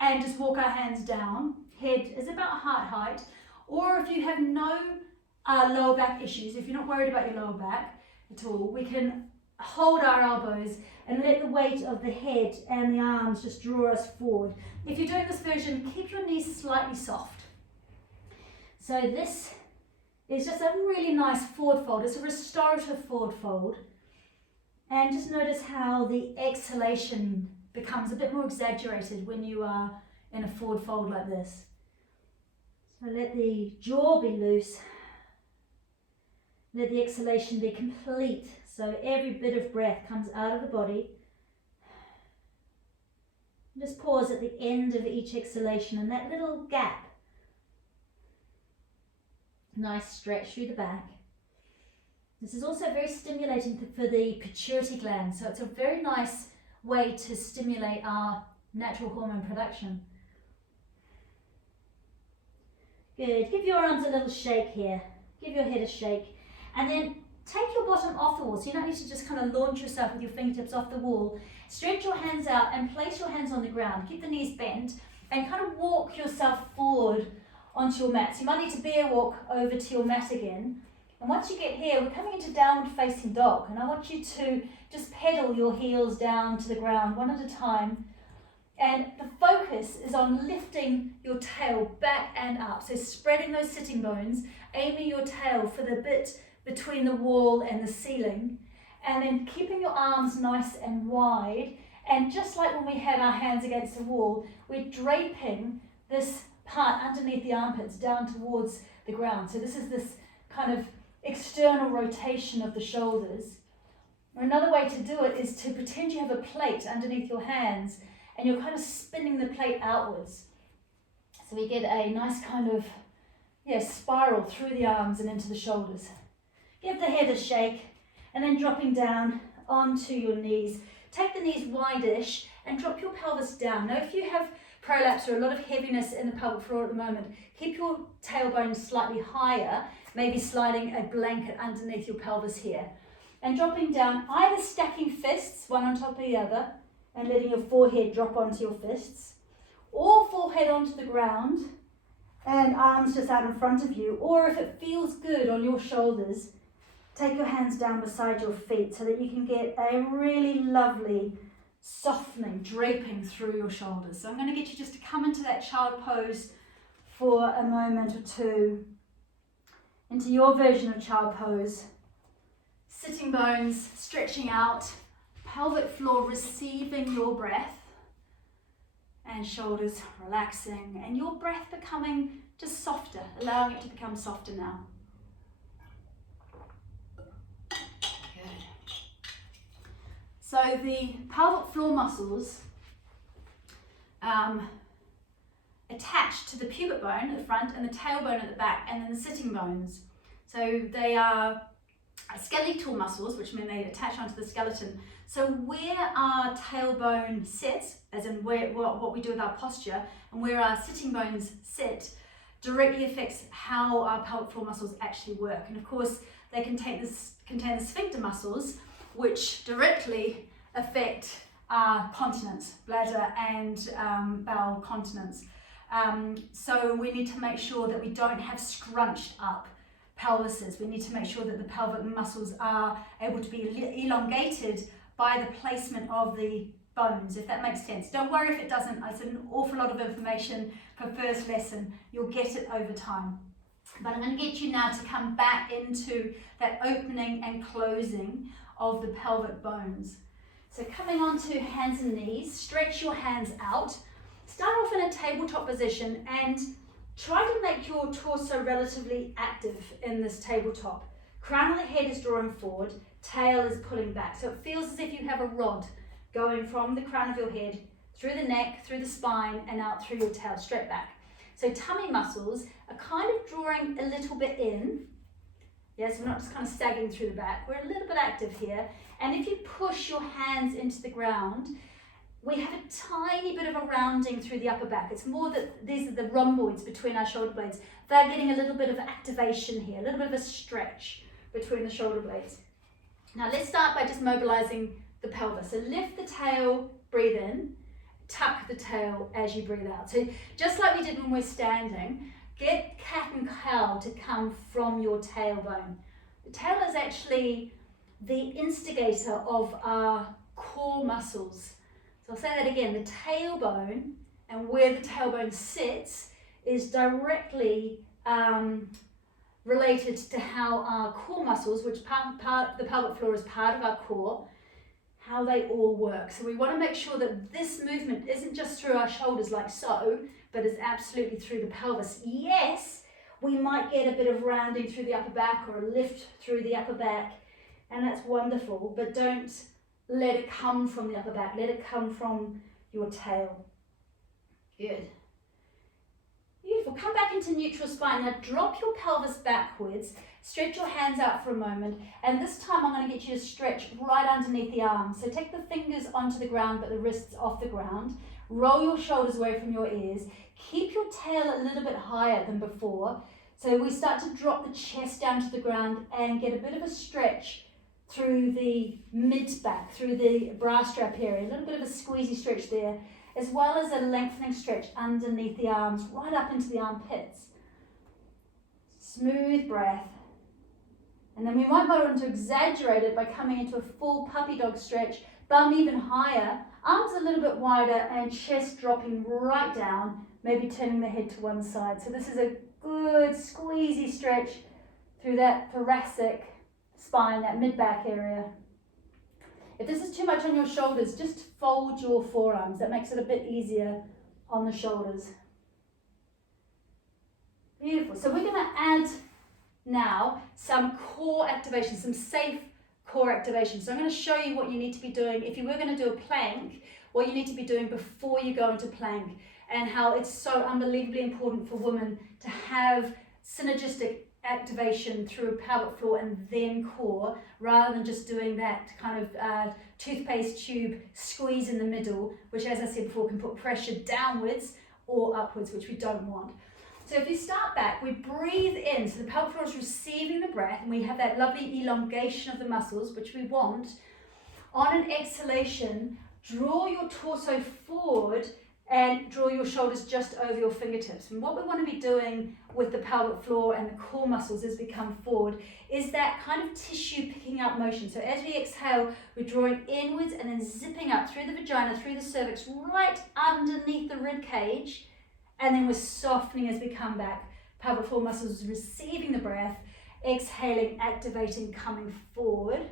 and just walk our hands down. Head is about heart height. Or if you have no lower back issues, if you're not worried about your lower back at all, we can hold our elbows and let the weight of the head and the arms just draw us forward. If you're doing this version, keep your knees slightly soft. So this is just a really nice forward fold. It's a restorative forward fold. And just notice how the exhalation becomes a bit more exaggerated when you are in a forward fold like this. So let the jaw be loose. Let the exhalation be complete. So every bit of breath comes out of the body. Just pause at the end of each exhalation and that little gap. Nice stretch through the back. This is also very stimulating for the pituitary gland. So it's a very nice way to stimulate our natural hormone production. Good. Give your arms a little shake here. Give your head a shake. And then take your bottom off the wall. So you don't need to just kind of launch yourself with your fingertips off the wall. Stretch your hands out and place your hands on the ground. Keep the knees bent and kind of walk yourself forward onto your mat. So you might need to bear walk over to your mat again. And once you get here, we're coming into downward facing dog. And I want you to just pedal your heels down to the ground one at a time. And the focus is on lifting your tail back and up. So spreading those sitting bones, aiming your tail for the bit between the wall and the ceiling, and then keeping your arms nice and wide. And just like when we had our hands against the wall, we're draping this part underneath the armpits down towards the ground. So this is this kind of external rotation of the shoulders. Or another way to do it is to pretend you have a plate underneath your hands and you're kind of spinning the plate outwards. So we get a nice kind of spiral through the arms and into the shoulders. Give the head a shake and then dropping down onto your knees. Take the knees wide-ish and drop your pelvis down. Now if you have prolapse or a lot of heaviness in the pelvic floor at the moment, keep your tailbone slightly higher, maybe sliding a blanket underneath your pelvis here. And dropping down, either stacking fists, one on top of the other, and letting your forehead drop onto your fists, or forehead onto the ground and arms just out in front of you. Or if it feels good on your shoulders, take your hands down beside your feet so that you can get a really lovely softening, draping through your shoulders. So I'm going to get you just to come into that child pose for a moment or two, into your version of child pose. Sitting bones stretching out, pelvic floor receiving your breath, and shoulders relaxing, and your breath becoming just softer, allowing it to become softer now. Good. So the pelvic floor muscles attached to the pubic bone at the front and the tailbone at the back, and then the sitting bones. So they are skeletal muscles, which mean they attach onto the skeleton. So where our tailbone sits, as in what we do with our posture, and where our sitting bones sit, directly affects how our pelvic floor muscles actually work. And of course, they contain the sphincter muscles, which directly affect our continence, bladder and bowel continence. So we need to make sure that we don't have scrunched up pelvises. We need to make sure that the pelvic muscles are able to be elongated by the placement of the bones, if that makes sense. Don't worry if it doesn't. It's an awful lot of information for first lesson. You'll get it over time. But I'm going to get you now to come back into that opening and closing of the pelvic bones. So coming onto hands and knees, stretch your hands out. Start off in a tabletop position and try to make your torso relatively active in this tabletop. Crown of the head is drawing forward, tail is pulling back. So it feels as if you have a rod going from the crown of your head, through the neck, through the spine, and out through your tail, straight back. So tummy muscles are kind of drawing a little bit in. Yes, we're not just kind of sagging through the back. We're a little bit active here. And if you push your hands into the ground, we have a tiny bit of a rounding through the upper back. It's more that these are the rhomboids between our shoulder blades. They're getting a little bit of activation here, a little bit of a stretch between the shoulder blades. Now let's start by just mobilizing the pelvis. So lift the tail, breathe in, tuck the tail as you breathe out. So just like we did when we're standing, get cat and cow to come from your tailbone. The tail is actually the instigator of our core muscles. So I'll say that again, the tailbone and where the tailbone sits is directly related to how our core muscles, which the pelvic floor is part of our core, how they all work. So we want to make sure that this movement isn't just through our shoulders like so, but is absolutely through the pelvis. Yes, we might get a bit of rounding through the upper back or a lift through the upper back, and that's wonderful, but don't let it come from the upper back. Let it come from your tail. Good. Beautiful. Come back into neutral spine. Now drop your pelvis backwards. Stretch your hands out for a moment. And this time I'm going to get you to stretch right underneath the arms. So take the fingers onto the ground, but the wrists off the ground. Roll your shoulders away from your ears. Keep your tail a little bit higher than before. So we start to drop the chest down to the ground and get a bit of a stretch through the mid-back, through the bra strap area. A little bit of a squeezy stretch there, as well as a lengthening stretch underneath the arms, right up into the armpits. Smooth breath. And then we might want to exaggerate it by coming into a full puppy dog stretch, bum even higher, arms a little bit wider, and chest dropping right down, maybe turning the head to one side. So this is a good squeezy stretch through that thoracic spine, that mid-back area. If this is too much on your shoulders, just fold your forearms. That makes it a bit easier on the shoulders. Beautiful. So we're going to add now some core activation, some safe core activation. So I'm going to show you what you need to be doing. If you were going to do a plank, what you need to be doing before you go into plank, and how it's so unbelievably important for women to have synergistic activation through pelvic floor and then core, rather than just doing that kind of toothpaste tube squeeze in the middle, which, as I said before, can put pressure downwards or upwards, which we don't want. So if you start back, we breathe in, so the pelvic floor is receiving the breath, and we have that lovely elongation of the muscles, which we want. On an exhalation, draw your torso forward and draw your shoulders just over your fingertips. And what we want to be doing with the pelvic floor and the core muscles as we come forward is that kind of tissue picking up motion. So as we exhale, we're drawing inwards and then zipping up through the vagina, through the cervix, right underneath the rib cage, and then we're softening as we come back. Pelvic floor muscles receiving the breath, exhaling, activating, coming forward,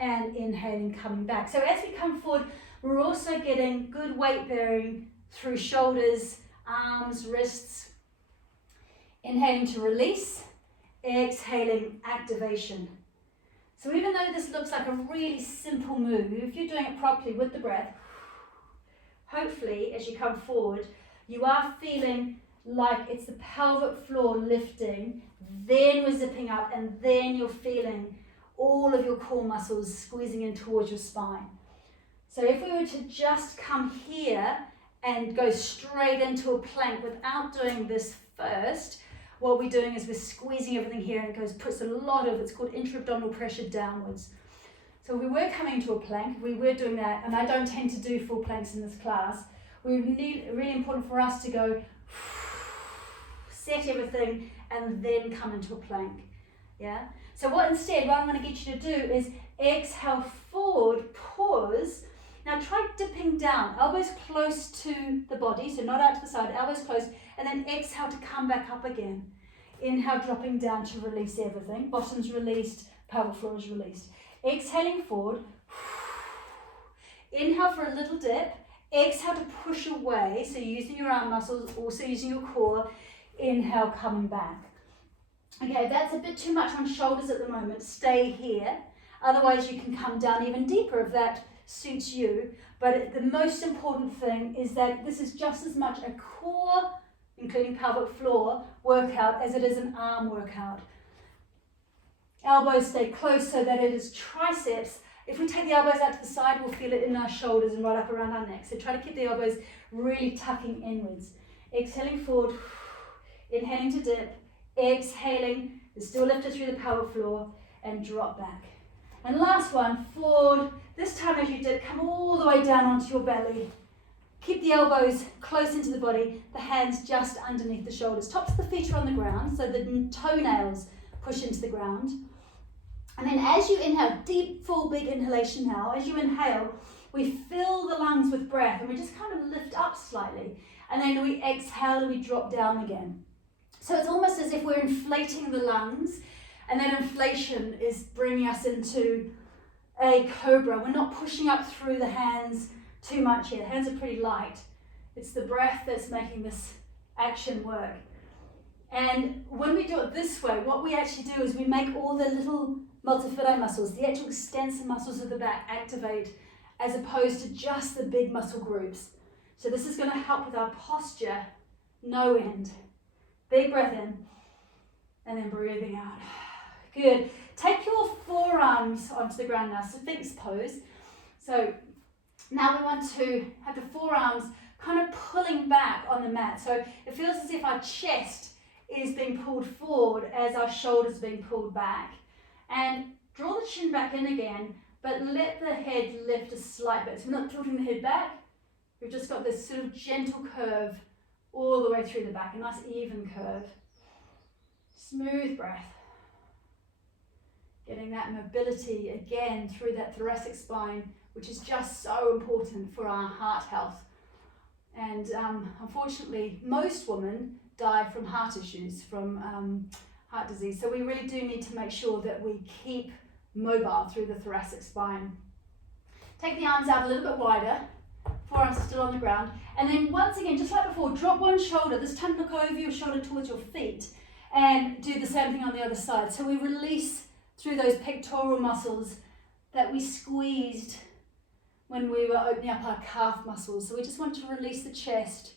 and inhaling, coming back. So as we come forward, we're also getting good weight bearing through shoulders, arms, wrists. Inhaling to release, exhaling, activation. So even though this looks like a really simple move, if you're doing it properly with the breath, hopefully as you come forward, you are feeling like it's the pelvic floor lifting, then we're zipping up, and then you're feeling all of your core muscles squeezing in towards your spine. So if we were to just come here and go straight into a plank without doing this first, what we're doing is we're squeezing everything here, and it puts a lot of, it's called intra-abdominal pressure downwards. So if we were coming to a plank, we were doing that, and I don't tend to do full planks in this class, really important for us to go set everything and then come into a plank. Yeah. So what I'm going to get you to do is exhale forward, pause. Now try dipping down, elbows close to the body, so not out to the side, elbows close, and then exhale to come back up again. Inhale, dropping down to release everything. Bottom's released, pelvic floor is released. Exhaling forward. Inhale for a little dip. Exhale to push away, so using your arm muscles, also using your core. Inhale, coming back. Okay, if that's a bit too much on shoulders at the moment, stay here. Otherwise, you can come down even deeper if that suits you. But the most important thing is that this is just as much a core, including pelvic floor, workout as it is an arm workout. Elbows stay close so that it is triceps. If we take the elbows out to the side, we'll feel it in our shoulders and right up around our neck. So try to keep the elbows really tucking inwards. Exhaling forward, inhaling to dip, exhaling, still lifted through the pelvic floor, and drop back. And last one, forward. This time as you dip, come all the way down onto your belly. Keep the elbows close into the body, the hands just underneath the shoulders. Tops of the feet are on the ground, so the toenails push into the ground. And then as you inhale, deep, full, big inhalation now. As you inhale, we fill the lungs with breath and we just kind of lift up slightly. And then we exhale and we drop down again. So it's almost as if we're inflating the lungs, and that inflation is bringing us into a cobra. We're not pushing up through the hands too much here. The hands are pretty light. It's the breath that's making this action work. And when we do it this way, what we actually do is we make all the little multifidi muscles, the actual extensor muscles of the back, activate, as opposed to just the big muscle groups. So this is going to help with our posture, no end. Big breath in, and then breathing out. Good. Take your forearms onto the ground now, Sphinx pose. So now we want to have the forearms kind of pulling back on the mat. So it feels as if our chest is being pulled forward as our shoulders are being pulled back. And draw the chin back in again, but let the head lift a slight bit. So we're not tilting the head back. We've just got this sort of gentle curve all the way through the back, a nice even curve. Smooth breath. Getting that mobility again through that thoracic spine, which is just so important for our heart health. And unfortunately, most women die from heart issues, from heart disease. So we really do need to make sure that we keep mobile through the thoracic spine. Take the arms out a little bit wider. Forearms are still on the ground. And then once again, just like before, drop one shoulder. This time look over your shoulder towards your feet and do the same thing on the other side. So we release through those pectoral muscles that we squeezed when we were opening up our calf muscles. So we just want to release the chest.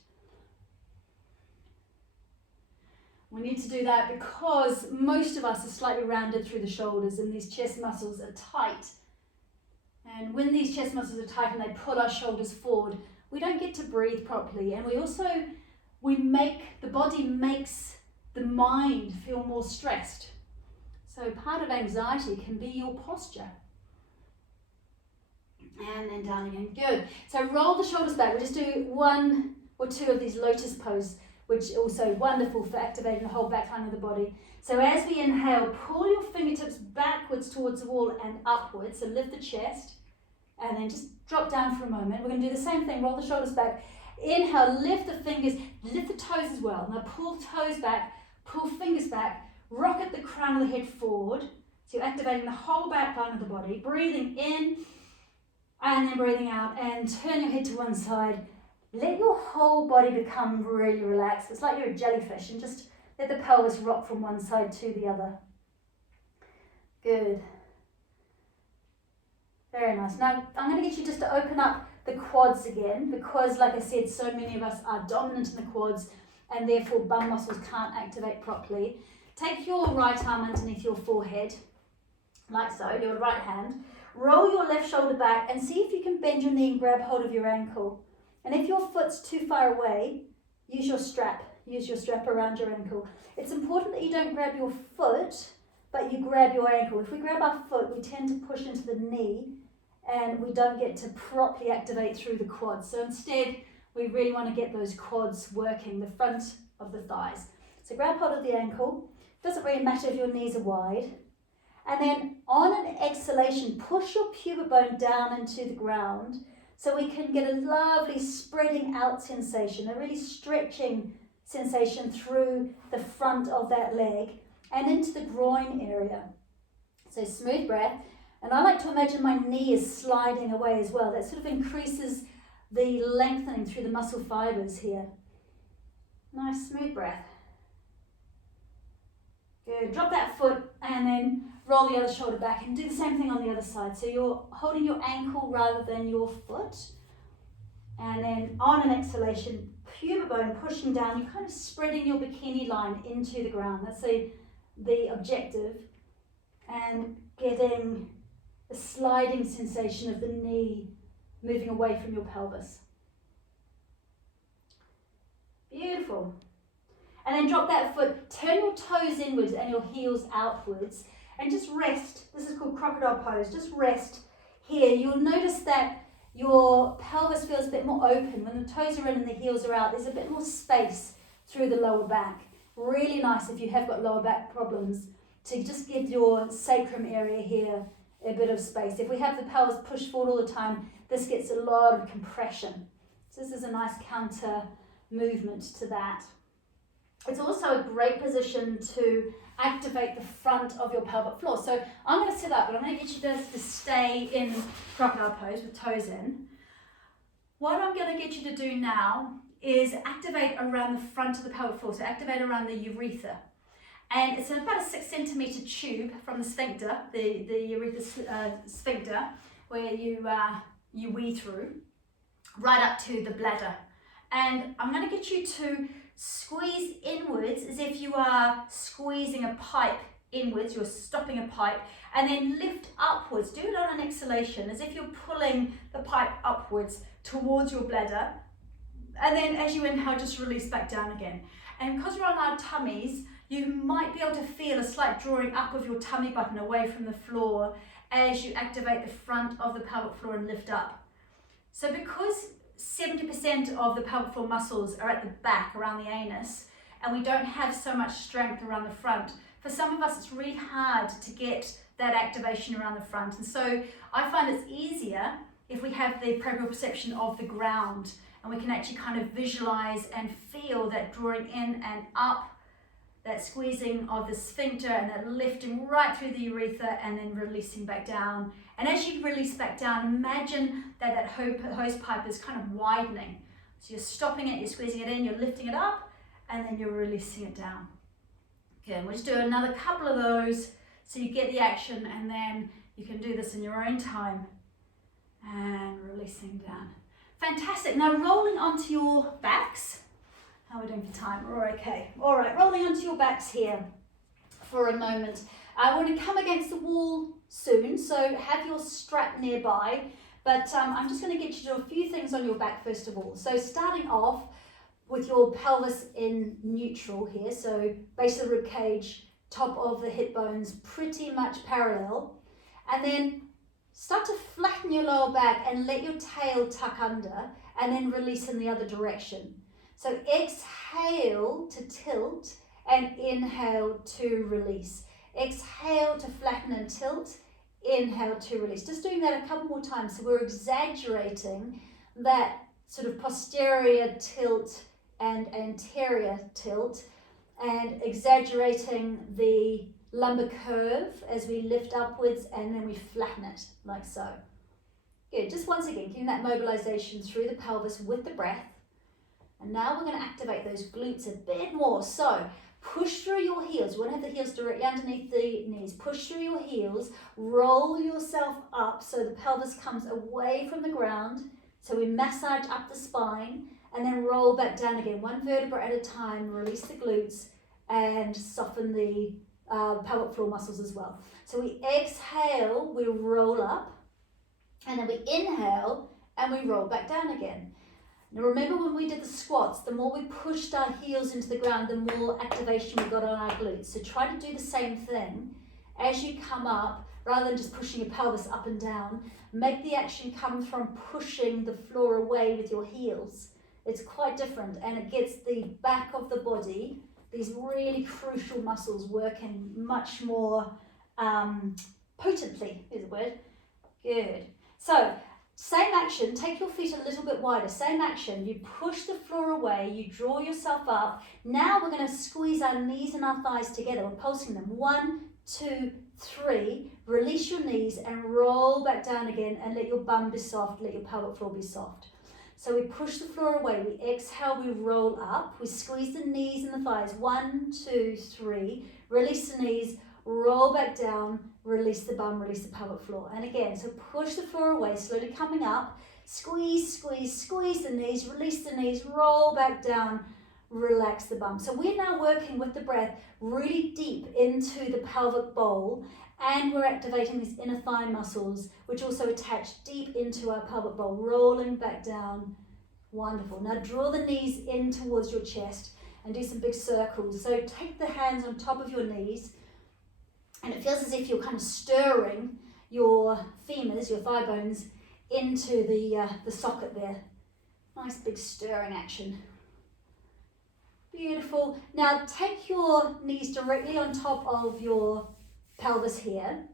We need to do that because most of us are slightly rounded through the shoulders and these chest muscles are tight. And when these chest muscles are tight and they pull our shoulders forward, we don't get to breathe properly. And the body makes the mind feel more stressed. So part of anxiety can be your posture. And then down again, good. So roll the shoulders back. We'll just do one or two of these lotus pose, which are also wonderful for activating the whole back line of the body. So as we inhale, pull your fingertips backwards towards the wall and upwards. So lift the chest and then just drop down for a moment. We're going to do the same thing, roll the shoulders back. Inhale, lift the fingers, lift the toes as well. Now pull toes back, pull fingers back, rocket the crown of the head forward. So you're activating the whole back line of the body. Breathing in and then breathing out, and turn your head to one side. Let your whole body become really relaxed. It's like you're a jellyfish, and just let the pelvis rock from one side to the other. Good. Very nice. Now, I'm going to get you just to open up the quads again, because like I said, so many of us are dominant in the quads, and therefore bum muscles can't activate properly. Take your right arm underneath your forehead, like so, your right hand. Roll your left shoulder back and see if you can bend your knee and grab hold of your ankle. And if your foot's too far away, use your strap around your ankle. It's important that you don't grab your foot, but you grab your ankle. If we grab our foot, we tend to push into the knee and we don't get to properly activate through the quads. So instead, we really want to get those quads working, the front of the thighs. So grab hold of the ankle. Doesn't really matter if your knees are wide. And then on an exhalation, push your pubic bone down into the ground so we can get a lovely spreading out sensation, a really stretching sensation through the front of that leg and into the groin area. So smooth breath. And I like to imagine my knee is sliding away as well. That sort of increases the lengthening through the muscle fibers here. Nice smooth breath. Good. Drop that foot and then roll the other shoulder back and do the same thing on the other side. So you're holding your ankle rather than your foot. And then on an exhalation, pubic bone pushing down, you're kind of spreading your bikini line into the ground. That's the objective. And getting the sliding sensation of the knee moving away from your pelvis. Beautiful. And then drop that foot, turn your toes inwards and your heels outwards, and just rest. This is called crocodile pose. Just rest here. You'll notice that your pelvis feels a bit more open. When the toes are in and the heels are out, there's a bit more space through the lower back. Really nice if you have got lower back problems, to just give your sacrum area here a bit of space. If we have the pelvis pushed forward all the time, this gets a lot of compression. So this is a nice counter movement to that. It's also a great position to activate the front of your pelvic floor. So I'm going to sit up, but I'm going to get you to stay in crocodile pose with toes in. What I'm going to get you to do now is activate around the front of the pelvic floor, so activate around the urethra. And it's about a 6 centimetre tube from the sphincter, the urethra sphincter, where you wee through, right up to the bladder. And I'm going to get you to squeeze inwards as if you are squeezing a pipe inwards, you're stopping a pipe, and then lift upwards. Do it on an exhalation, as if you're pulling the pipe upwards towards your bladder. And then as you inhale, just release back down again. And because we're on our tummies, you might be able to feel a slight drawing up of your tummy button away from the floor as you activate the front of the pelvic floor and lift up. So because 70% of the pelvic floor muscles are at the back around the anus, and we don't have so much strength around the front, for some of us it's really hard to get that activation around the front. And so I find it's easier if we have the proprioception of the ground, and we can actually kind of visualize and feel that drawing in and up, that squeezing of the sphincter and that lifting right through the urethra and then releasing back down. And as you release back down, imagine that hose pipe is kind of widening. So you're stopping it, you're squeezing it in, you're lifting it up, and then you're releasing it down. Okay, we'll just do another couple of those so you get the action, and then you can do this in your own time. And releasing down. Fantastic. Now rolling onto your backs. How are we doing for time? We're okay. All right, rolling onto your backs here for a moment. I want to come against the wall soon, so have your strap nearby. But I'm just going to get you to do a few things on your back first of all. So starting off with your pelvis in neutral here, so base of the rib cage, top of the hip bones pretty much parallel. And then start to flatten your lower back and let your tail tuck under, and then release in the other direction. So exhale to tilt and inhale to release. Exhale to flatten and tilt, inhale to release. Just doing that a couple more times. So we're exaggerating that sort of posterior tilt and anterior tilt, and exaggerating the lumbar curve as we lift upwards and then we flatten it like so. Good, just once again, getting that mobilization through the pelvis with the breath. And now we're going to activate those glutes a bit more. So push through your heels. You want to have the heels directly underneath the knees. Push through your heels. Roll yourself up so the pelvis comes away from the ground. So we massage up the spine and then roll back down again. One vertebra at a time. Release the glutes and soften the pelvic floor muscles as well. So we exhale, we roll up, and then we inhale and we roll back down again. Now remember when we did the squats, the more we pushed our heels into the ground, the more activation we got on our glutes. So try to do the same thing as you come up, rather than just pushing your pelvis up and down. Make the action come from pushing the floor away with your heels. It's quite different, and it gets the back of the body, these really crucial muscles, working much more potently, is the word. Good. So Same action, take your feet a little bit wider. Same action, you push the floor away, you draw yourself up. Now we're going to squeeze our knees and our thighs together. We're pulsing them. 1, 2, 3. Release your knees and roll back down again and let your bum be soft, let your pelvic floor be soft. So we push the floor away, we exhale, we roll up, we squeeze the knees and the thighs. 1, 2, 3. Release the knees, roll back down, release the bum, release the pelvic floor. And again, so push the floor away, slowly coming up, squeeze, squeeze, squeeze the knees, release the knees, roll back down, relax the bum. So we're now working with the breath really deep into the pelvic bowl, and we're activating these inner thigh muscles, which also attach deep into our pelvic bowl, rolling back down. Wonderful. Now draw the knees in towards your chest and do some big circles. So take the hands on top of your knees, and it feels as if you're kind of stirring your femurs, your thigh bones, into the socket there. Nice big stirring action. Beautiful. Now take your knees directly on top of your pelvis here.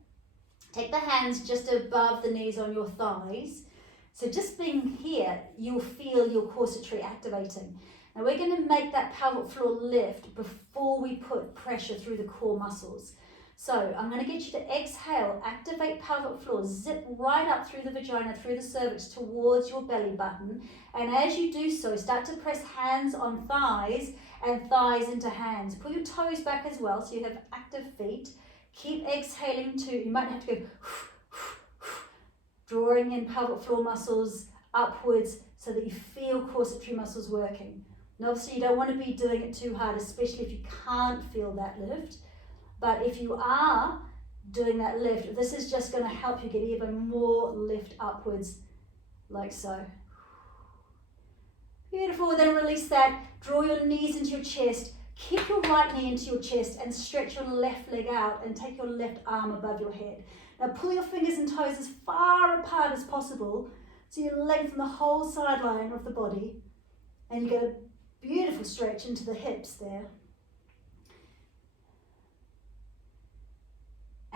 Take the hands just above the knees on your thighs. So just being here, you'll feel your corsetory activating. Now we're going to make that pelvic floor lift before we put pressure through the core muscles. So I'm going to get you to exhale, activate pelvic floor, zip right up through the vagina, through the cervix towards your belly button. And as you do so, start to press hands on thighs and thighs into hands. Pull your toes back as well so you have active feet. Keep exhaling too. You might have to go drawing in pelvic floor muscles upwards so that you feel corsetory muscles working. And obviously you don't want to be doing it too hard, especially if you can't feel that lift. But if you are doing that lift, this is just going to help you get even more lift upwards, like so. Beautiful. Then release that. Draw your knees into your chest. Keep your right knee into your chest and stretch your left leg out and take your left arm above your head. Now pull your fingers and toes as far apart as possible so you lengthen the whole sideline of the body, and you get a beautiful stretch into the hips there.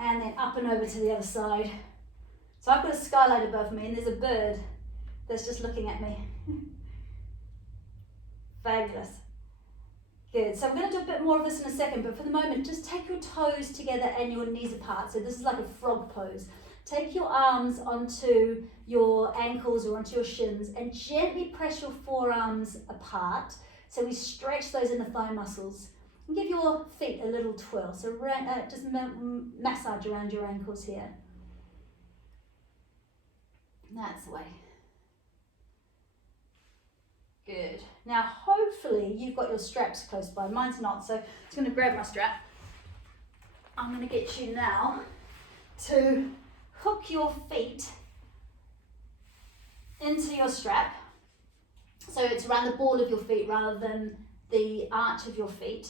And then up and over to the other side. So I've got a skylight above me and there's a bird that's just looking at me. Fabulous. Good, so I'm going to do a bit more of this in a second, but for the moment, just take your toes together and your knees apart. So this is like a frog pose. Take your arms onto your ankles or onto your shins and gently press your forearms apart. So we stretch those inner thigh muscles. And give your feet a little twirl, so just massage around your ankles here. That's the way. Good. Now hopefully you've got your straps close by. Mine's not, so I'm just going to grab my strap. I'm going to get you now to hook your feet into your strap. So it's around the ball of your feet rather than the arch of your feet.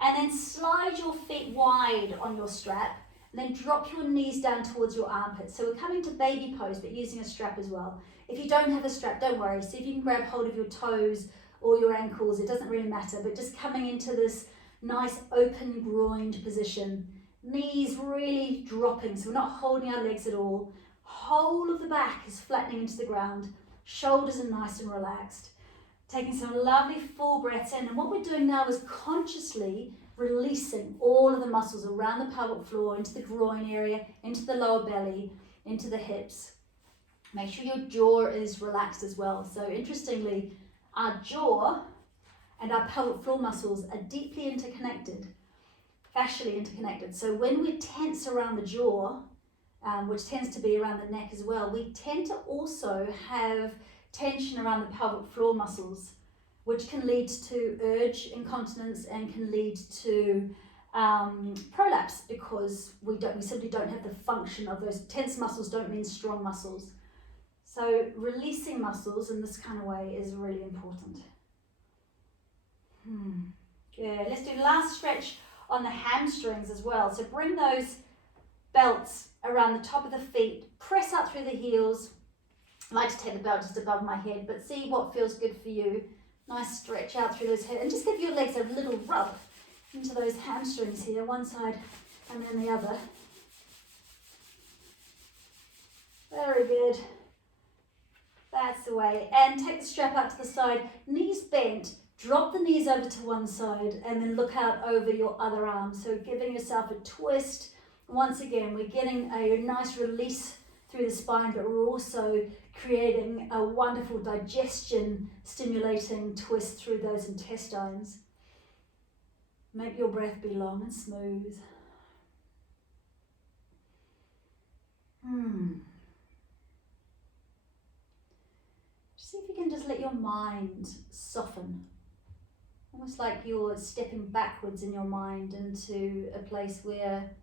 And then slide your feet wide on your strap, and then drop your knees down towards your armpits. So we're coming to baby pose, but using a strap as well. If you don't have a strap, don't worry. See if you can grab hold of your toes or your ankles. It doesn't really matter, but just coming into this nice open groined position. Knees really dropping, so we're not holding our legs at all. Whole of the back is flattening into the ground. Shoulders are nice and relaxed. Taking some lovely full breaths in, and what we're doing now is consciously releasing all of the muscles around the pelvic floor, into the groin area, into the lower belly, into the hips. Make sure your jaw is relaxed as well. So interestingly, our jaw and our pelvic floor muscles are deeply interconnected, fascially interconnected. So when we tense around the jaw, which tends to be around the neck as well, we tend to also have tension around the pelvic floor muscles, which can lead to urge incontinence and can lead to prolapse, because we simply don't have the function of those. Tense muscles don't mean strong muscles. So releasing muscles in this kind of way is really important. Good. Let's do last stretch on the hamstrings as well. So bring those belts around the top of the feet, press up through the heels. I like to take the belt just above my head, but see what feels good for you. Nice stretch out through those hips, and just give your legs a little rub into those hamstrings here, one side and then the other. Very good. That's the way. And take the strap out to the side, knees bent, drop the knees over to one side and then look out over your other arm. So giving yourself a twist. Once again, we're getting a nice release through the spine, but we're also creating a wonderful digestion stimulating twist through those intestines. Make your breath be long and smooth. See if you can just let your mind soften. Almost like you're stepping backwards in your mind into a place where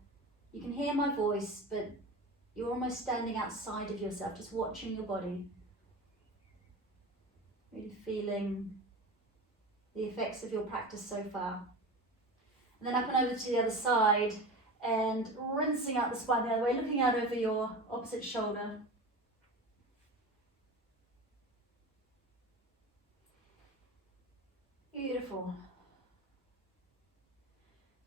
you can hear my voice, but you're almost standing outside of yourself, just watching your body. Really feeling the effects of your practice so far. And then up and over to the other side and rinsing out the spine the other way, looking out over your opposite shoulder. Beautiful.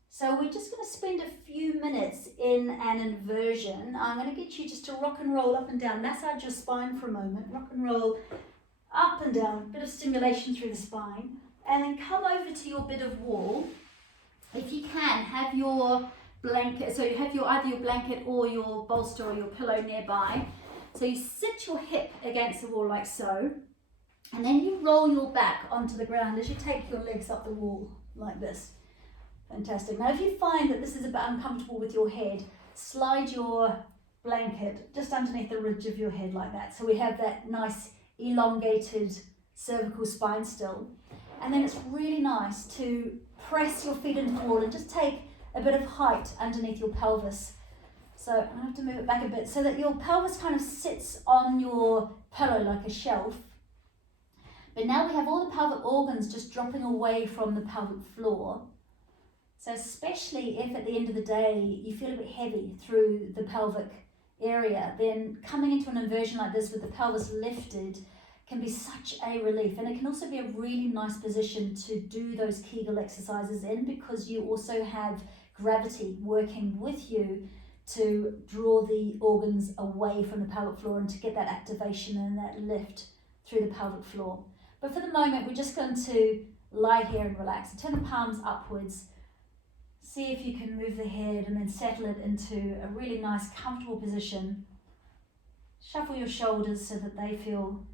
So we're just going to spend a few minutes in an inversion. I'm going to get you just to rock and roll up and down. Massage your spine for a moment. Rock and roll up and down. A bit of stimulation through the spine. And then come over to your bit of wall. If you can, have your blanket. So you have either your blanket or your bolster or your pillow nearby. So you sit your hip against the wall like so. And then you roll your back onto the ground as you take your legs up the wall like this. Fantastic. Now if you find that this is a bit uncomfortable with your head, slide your blanket just underneath the ridge of your head like that. So we have that nice elongated cervical spine still. And then it's really nice to press your feet into the wall and just take a bit of height underneath your pelvis. So I'm going to have to move it back a bit so that your pelvis kind of sits on your pillow like a shelf. But now we have all the pelvic organs just dropping away from the pelvic floor. So especially if at the end of the day you feel a bit heavy through the pelvic area, then coming into an inversion like this with the pelvis lifted can be such a relief. And it can also be a really nice position to do those Kegel exercises in, because you also have gravity working with you to draw the organs away from the pelvic floor and to get that activation and that lift through the pelvic floor. But for the moment, we're just going to lie here and relax. So turn the palms upwards. See if you can move the head and then settle it into a really nice, comfortable position. Shuffle your shoulders so that they feel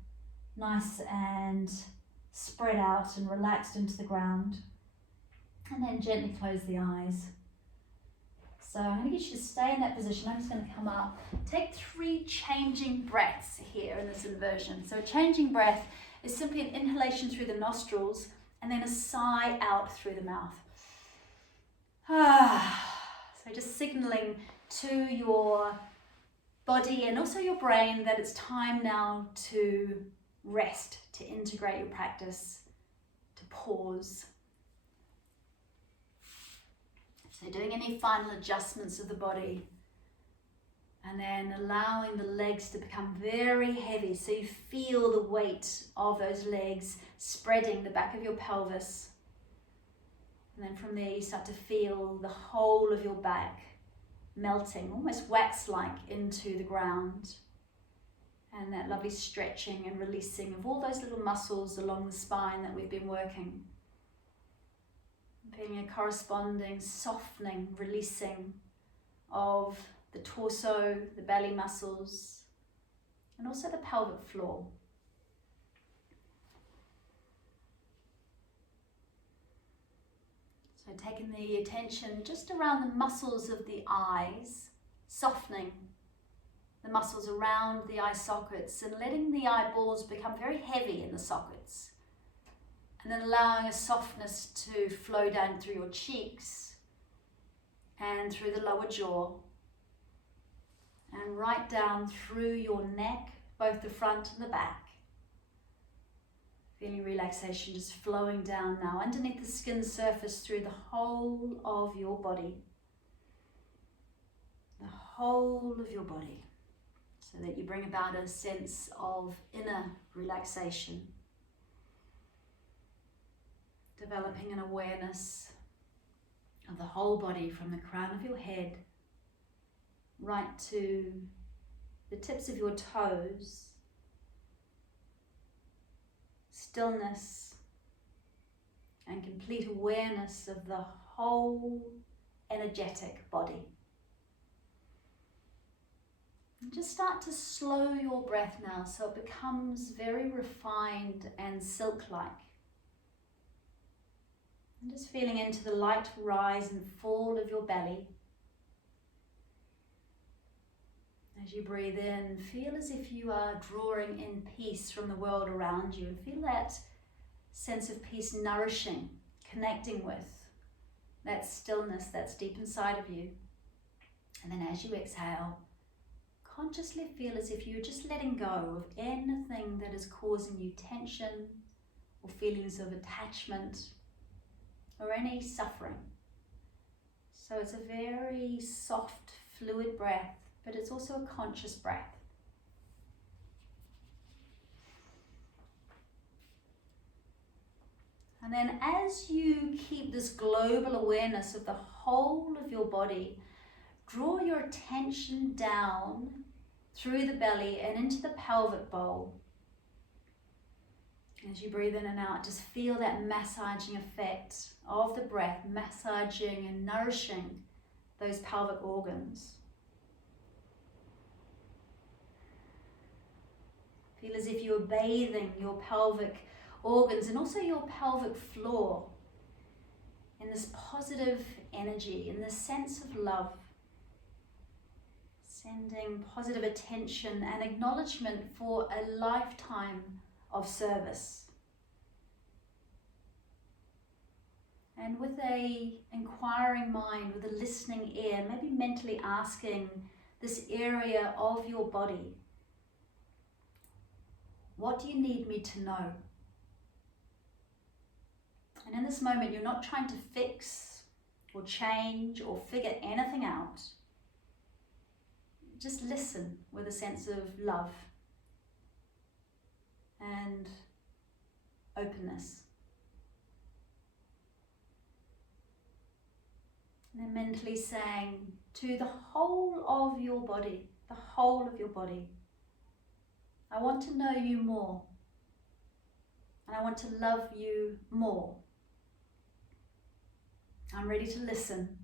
nice and spread out and relaxed into the ground. And then gently close the eyes. So I'm going to get you to stay in that position. I'm just going to come up. Take 3 changing breaths here in this inversion. So a changing breath is simply an inhalation through the nostrils and then a sigh out through the mouth. So just signaling to your body and also your brain that it's time now to rest, to integrate your practice, to pause. So doing any final adjustments of the body and then allowing the legs to become very heavy so you feel the weight of those legs spreading the back of your pelvis. And then from there you start to feel the whole of your back melting, almost wax-like into the ground. And that lovely stretching and releasing of all those little muscles along the spine that we've been working. Feeling a corresponding softening, releasing of the torso, the belly muscles, and also the pelvic floor. So taking the attention just around the muscles of the eyes, softening the muscles around the eye sockets and letting the eyeballs become very heavy in the sockets. And then allowing a softness to flow down through your cheeks and through the lower jaw and right down through your neck, both the front and the back. Feeling relaxation just flowing down now underneath the skin surface through the whole of your body. The whole of your body. So that you bring about a sense of inner relaxation. Developing an awareness of the whole body from the crown of your head right to the tips of your toes, stillness and complete awareness of the whole energetic body. And just start to slow your breath now so it becomes very refined and silk-like. And just feeling into the light rise and fall of your belly. As you breathe in, feel as if you are drawing in peace from the world around you, and feel that sense of peace nourishing, connecting with that stillness that's deep inside of you. And then as you exhale, consciously feel as if you're just letting go of anything that is causing you tension or feelings of attachment or any suffering. So it's a very soft, fluid breath, but it's also a conscious breath. And then as you keep this global awareness of the whole of your body, draw your attention down through the belly and into the pelvic bowl. As you breathe in and out, just feel that massaging effect of the breath, massaging and nourishing those pelvic organs. Feel as if you are bathing your pelvic organs and also your pelvic floor in this positive energy, in this sense of love. Sending positive attention and acknowledgement for a lifetime of service. And with a inquiring mind, with a listening ear, maybe mentally asking this area of your body, what do you need me to know? And in this moment, you're not trying to fix or change or figure anything out. Just listen with a sense of love and openness. And then mentally saying to the whole of your body, I want to know you more, and I want to love you more. I'm ready to listen.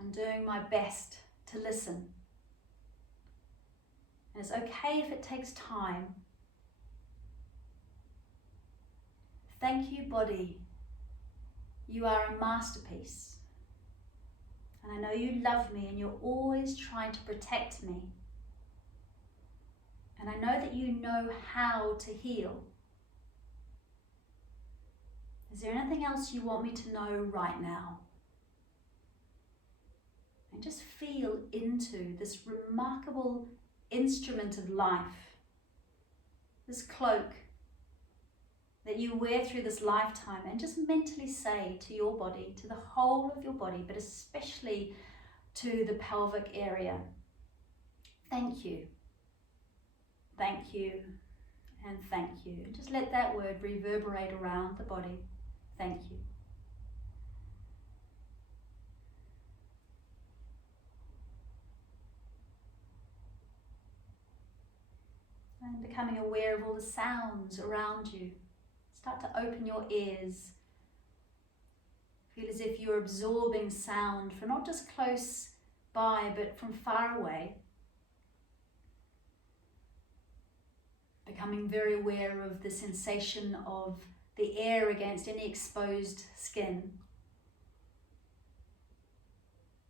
I'm doing my best to listen. And it's okay if it takes time. Thank you, body. You are a masterpiece. And I know you love me and you're always trying to protect me. And I know that you know how to heal. Is there anything else you want me to know right now? And just feel into this remarkable instrument of life, this cloak that you wear through this lifetime, and just mentally say to your body, to the whole of your body, but especially to the pelvic area, thank you, and thank you. And just let that word reverberate around the body. Thank you. And becoming aware of all the sounds around you. Start to open your ears. Feel as if you're absorbing sound from not just close by, but from far away. Becoming very aware of the sensation of the air against any exposed skin.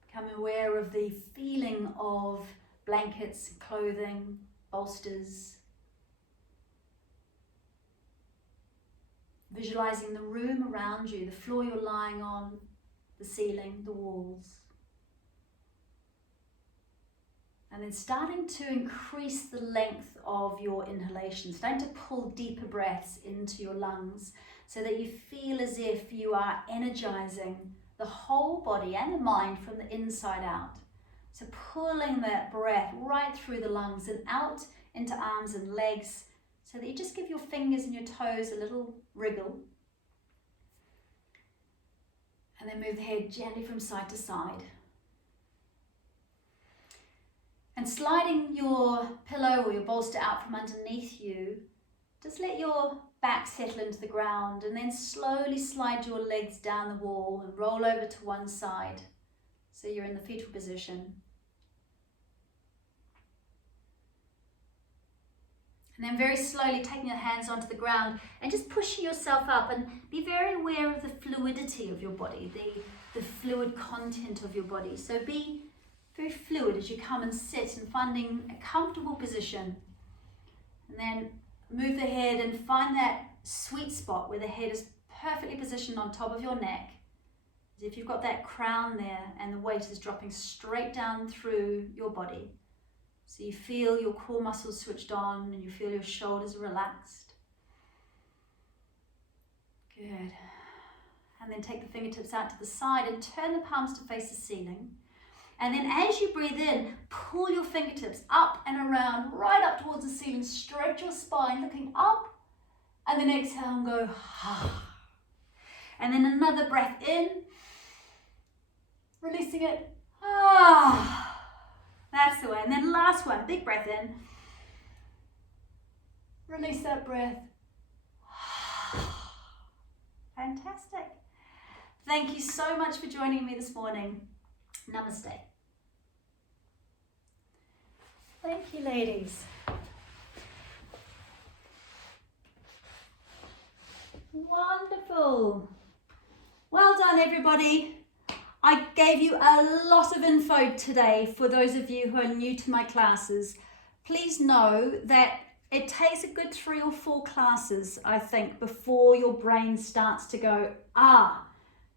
Becoming aware of the feeling of blankets, clothing, bolsters. Visualizing the room around you, the floor you're lying on, the ceiling, the walls. And then starting to increase the length of your inhalation, starting to pull deeper breaths into your lungs so that you feel as if you are energizing the whole body and the mind from the inside out. So pulling that breath right through the lungs and out into arms and legs so that you just give your fingers and your toes a little wriggle. And then move the head gently from side to side. And sliding your pillow or your bolster out from underneath you Just let your back settle into the ground and then slowly slide your legs down the wall and roll over to one side so you're in the fetal position. And then very slowly taking your hands onto the ground and just pushing yourself up, and be very aware of the fluidity of your body, the fluid content of your body. So be very fluid as you come and sit and finding a comfortable position. And then move the head and find that sweet spot where the head is perfectly positioned on top of your neck. As if you've got that crown there and the weight is dropping straight down through your body. So you feel your core muscles switched on and you feel your shoulders relaxed. Good. And then take the fingertips out to the side and turn the palms to face the ceiling. And then as you breathe in, pull your fingertips up and around, right up towards the ceiling. Stretch your spine, looking up. And then exhale and go, ah. And then another breath in. Releasing it, ah. That's the way. And then last one, big breath in. Release that breath. Fantastic. Thank you so much for joining me this morning. Namaste. Thank you, ladies. Wonderful. Well done, everybody. I gave you a lot of info today for those of you who are new to my classes. Please know that it takes a good 3 or 4 classes, I think, before your brain starts to go,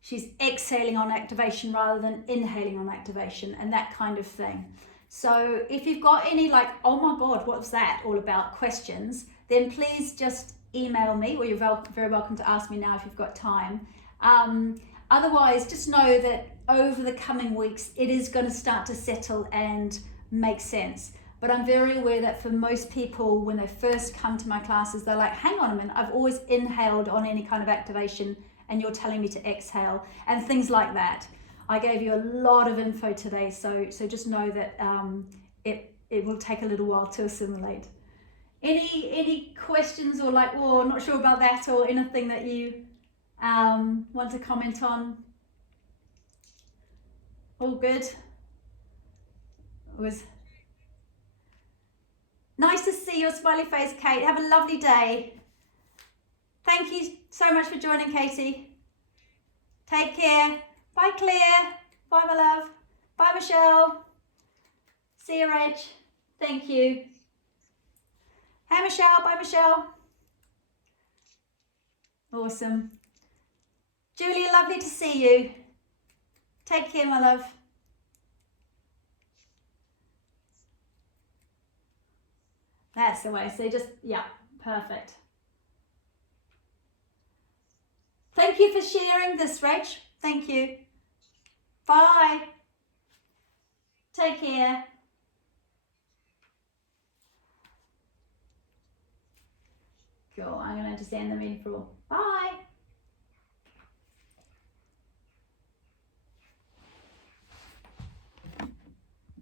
she's exhaling on activation rather than inhaling on activation and that kind of thing. So if you've got any like, oh my God, what's that all about questions, then please just email me, or you're very welcome to ask me now if you've got time. Otherwise, just know that over the coming weeks, it is going to start to settle and make sense. But I'm very aware that for most people, when they first come to my classes, they're like, hang on a minute, I've always inhaled on any kind of activation and you're telling me to exhale and things like that. I gave you a lot of info today, so just know that it will take a little while to assimilate. Any questions or like, oh, I'm not sure about that, or anything that you want to comment on? All good? It was nice to see your smiley face, Kate. Have a lovely day. Thank you so much for joining, Katie. Take care. Bye, Claire. Bye, my love. Bye, Michelle. See you, Reg. Thank you. Hey, Michelle. Bye, Michelle. Awesome. Julia, lovely to see you. Take care, my love. That's the way. So just, yeah, perfect. Thank you for sharing this, Rach. Thank you. Bye. Take care. Cool. I'm going to just end the meeting for all. Bye.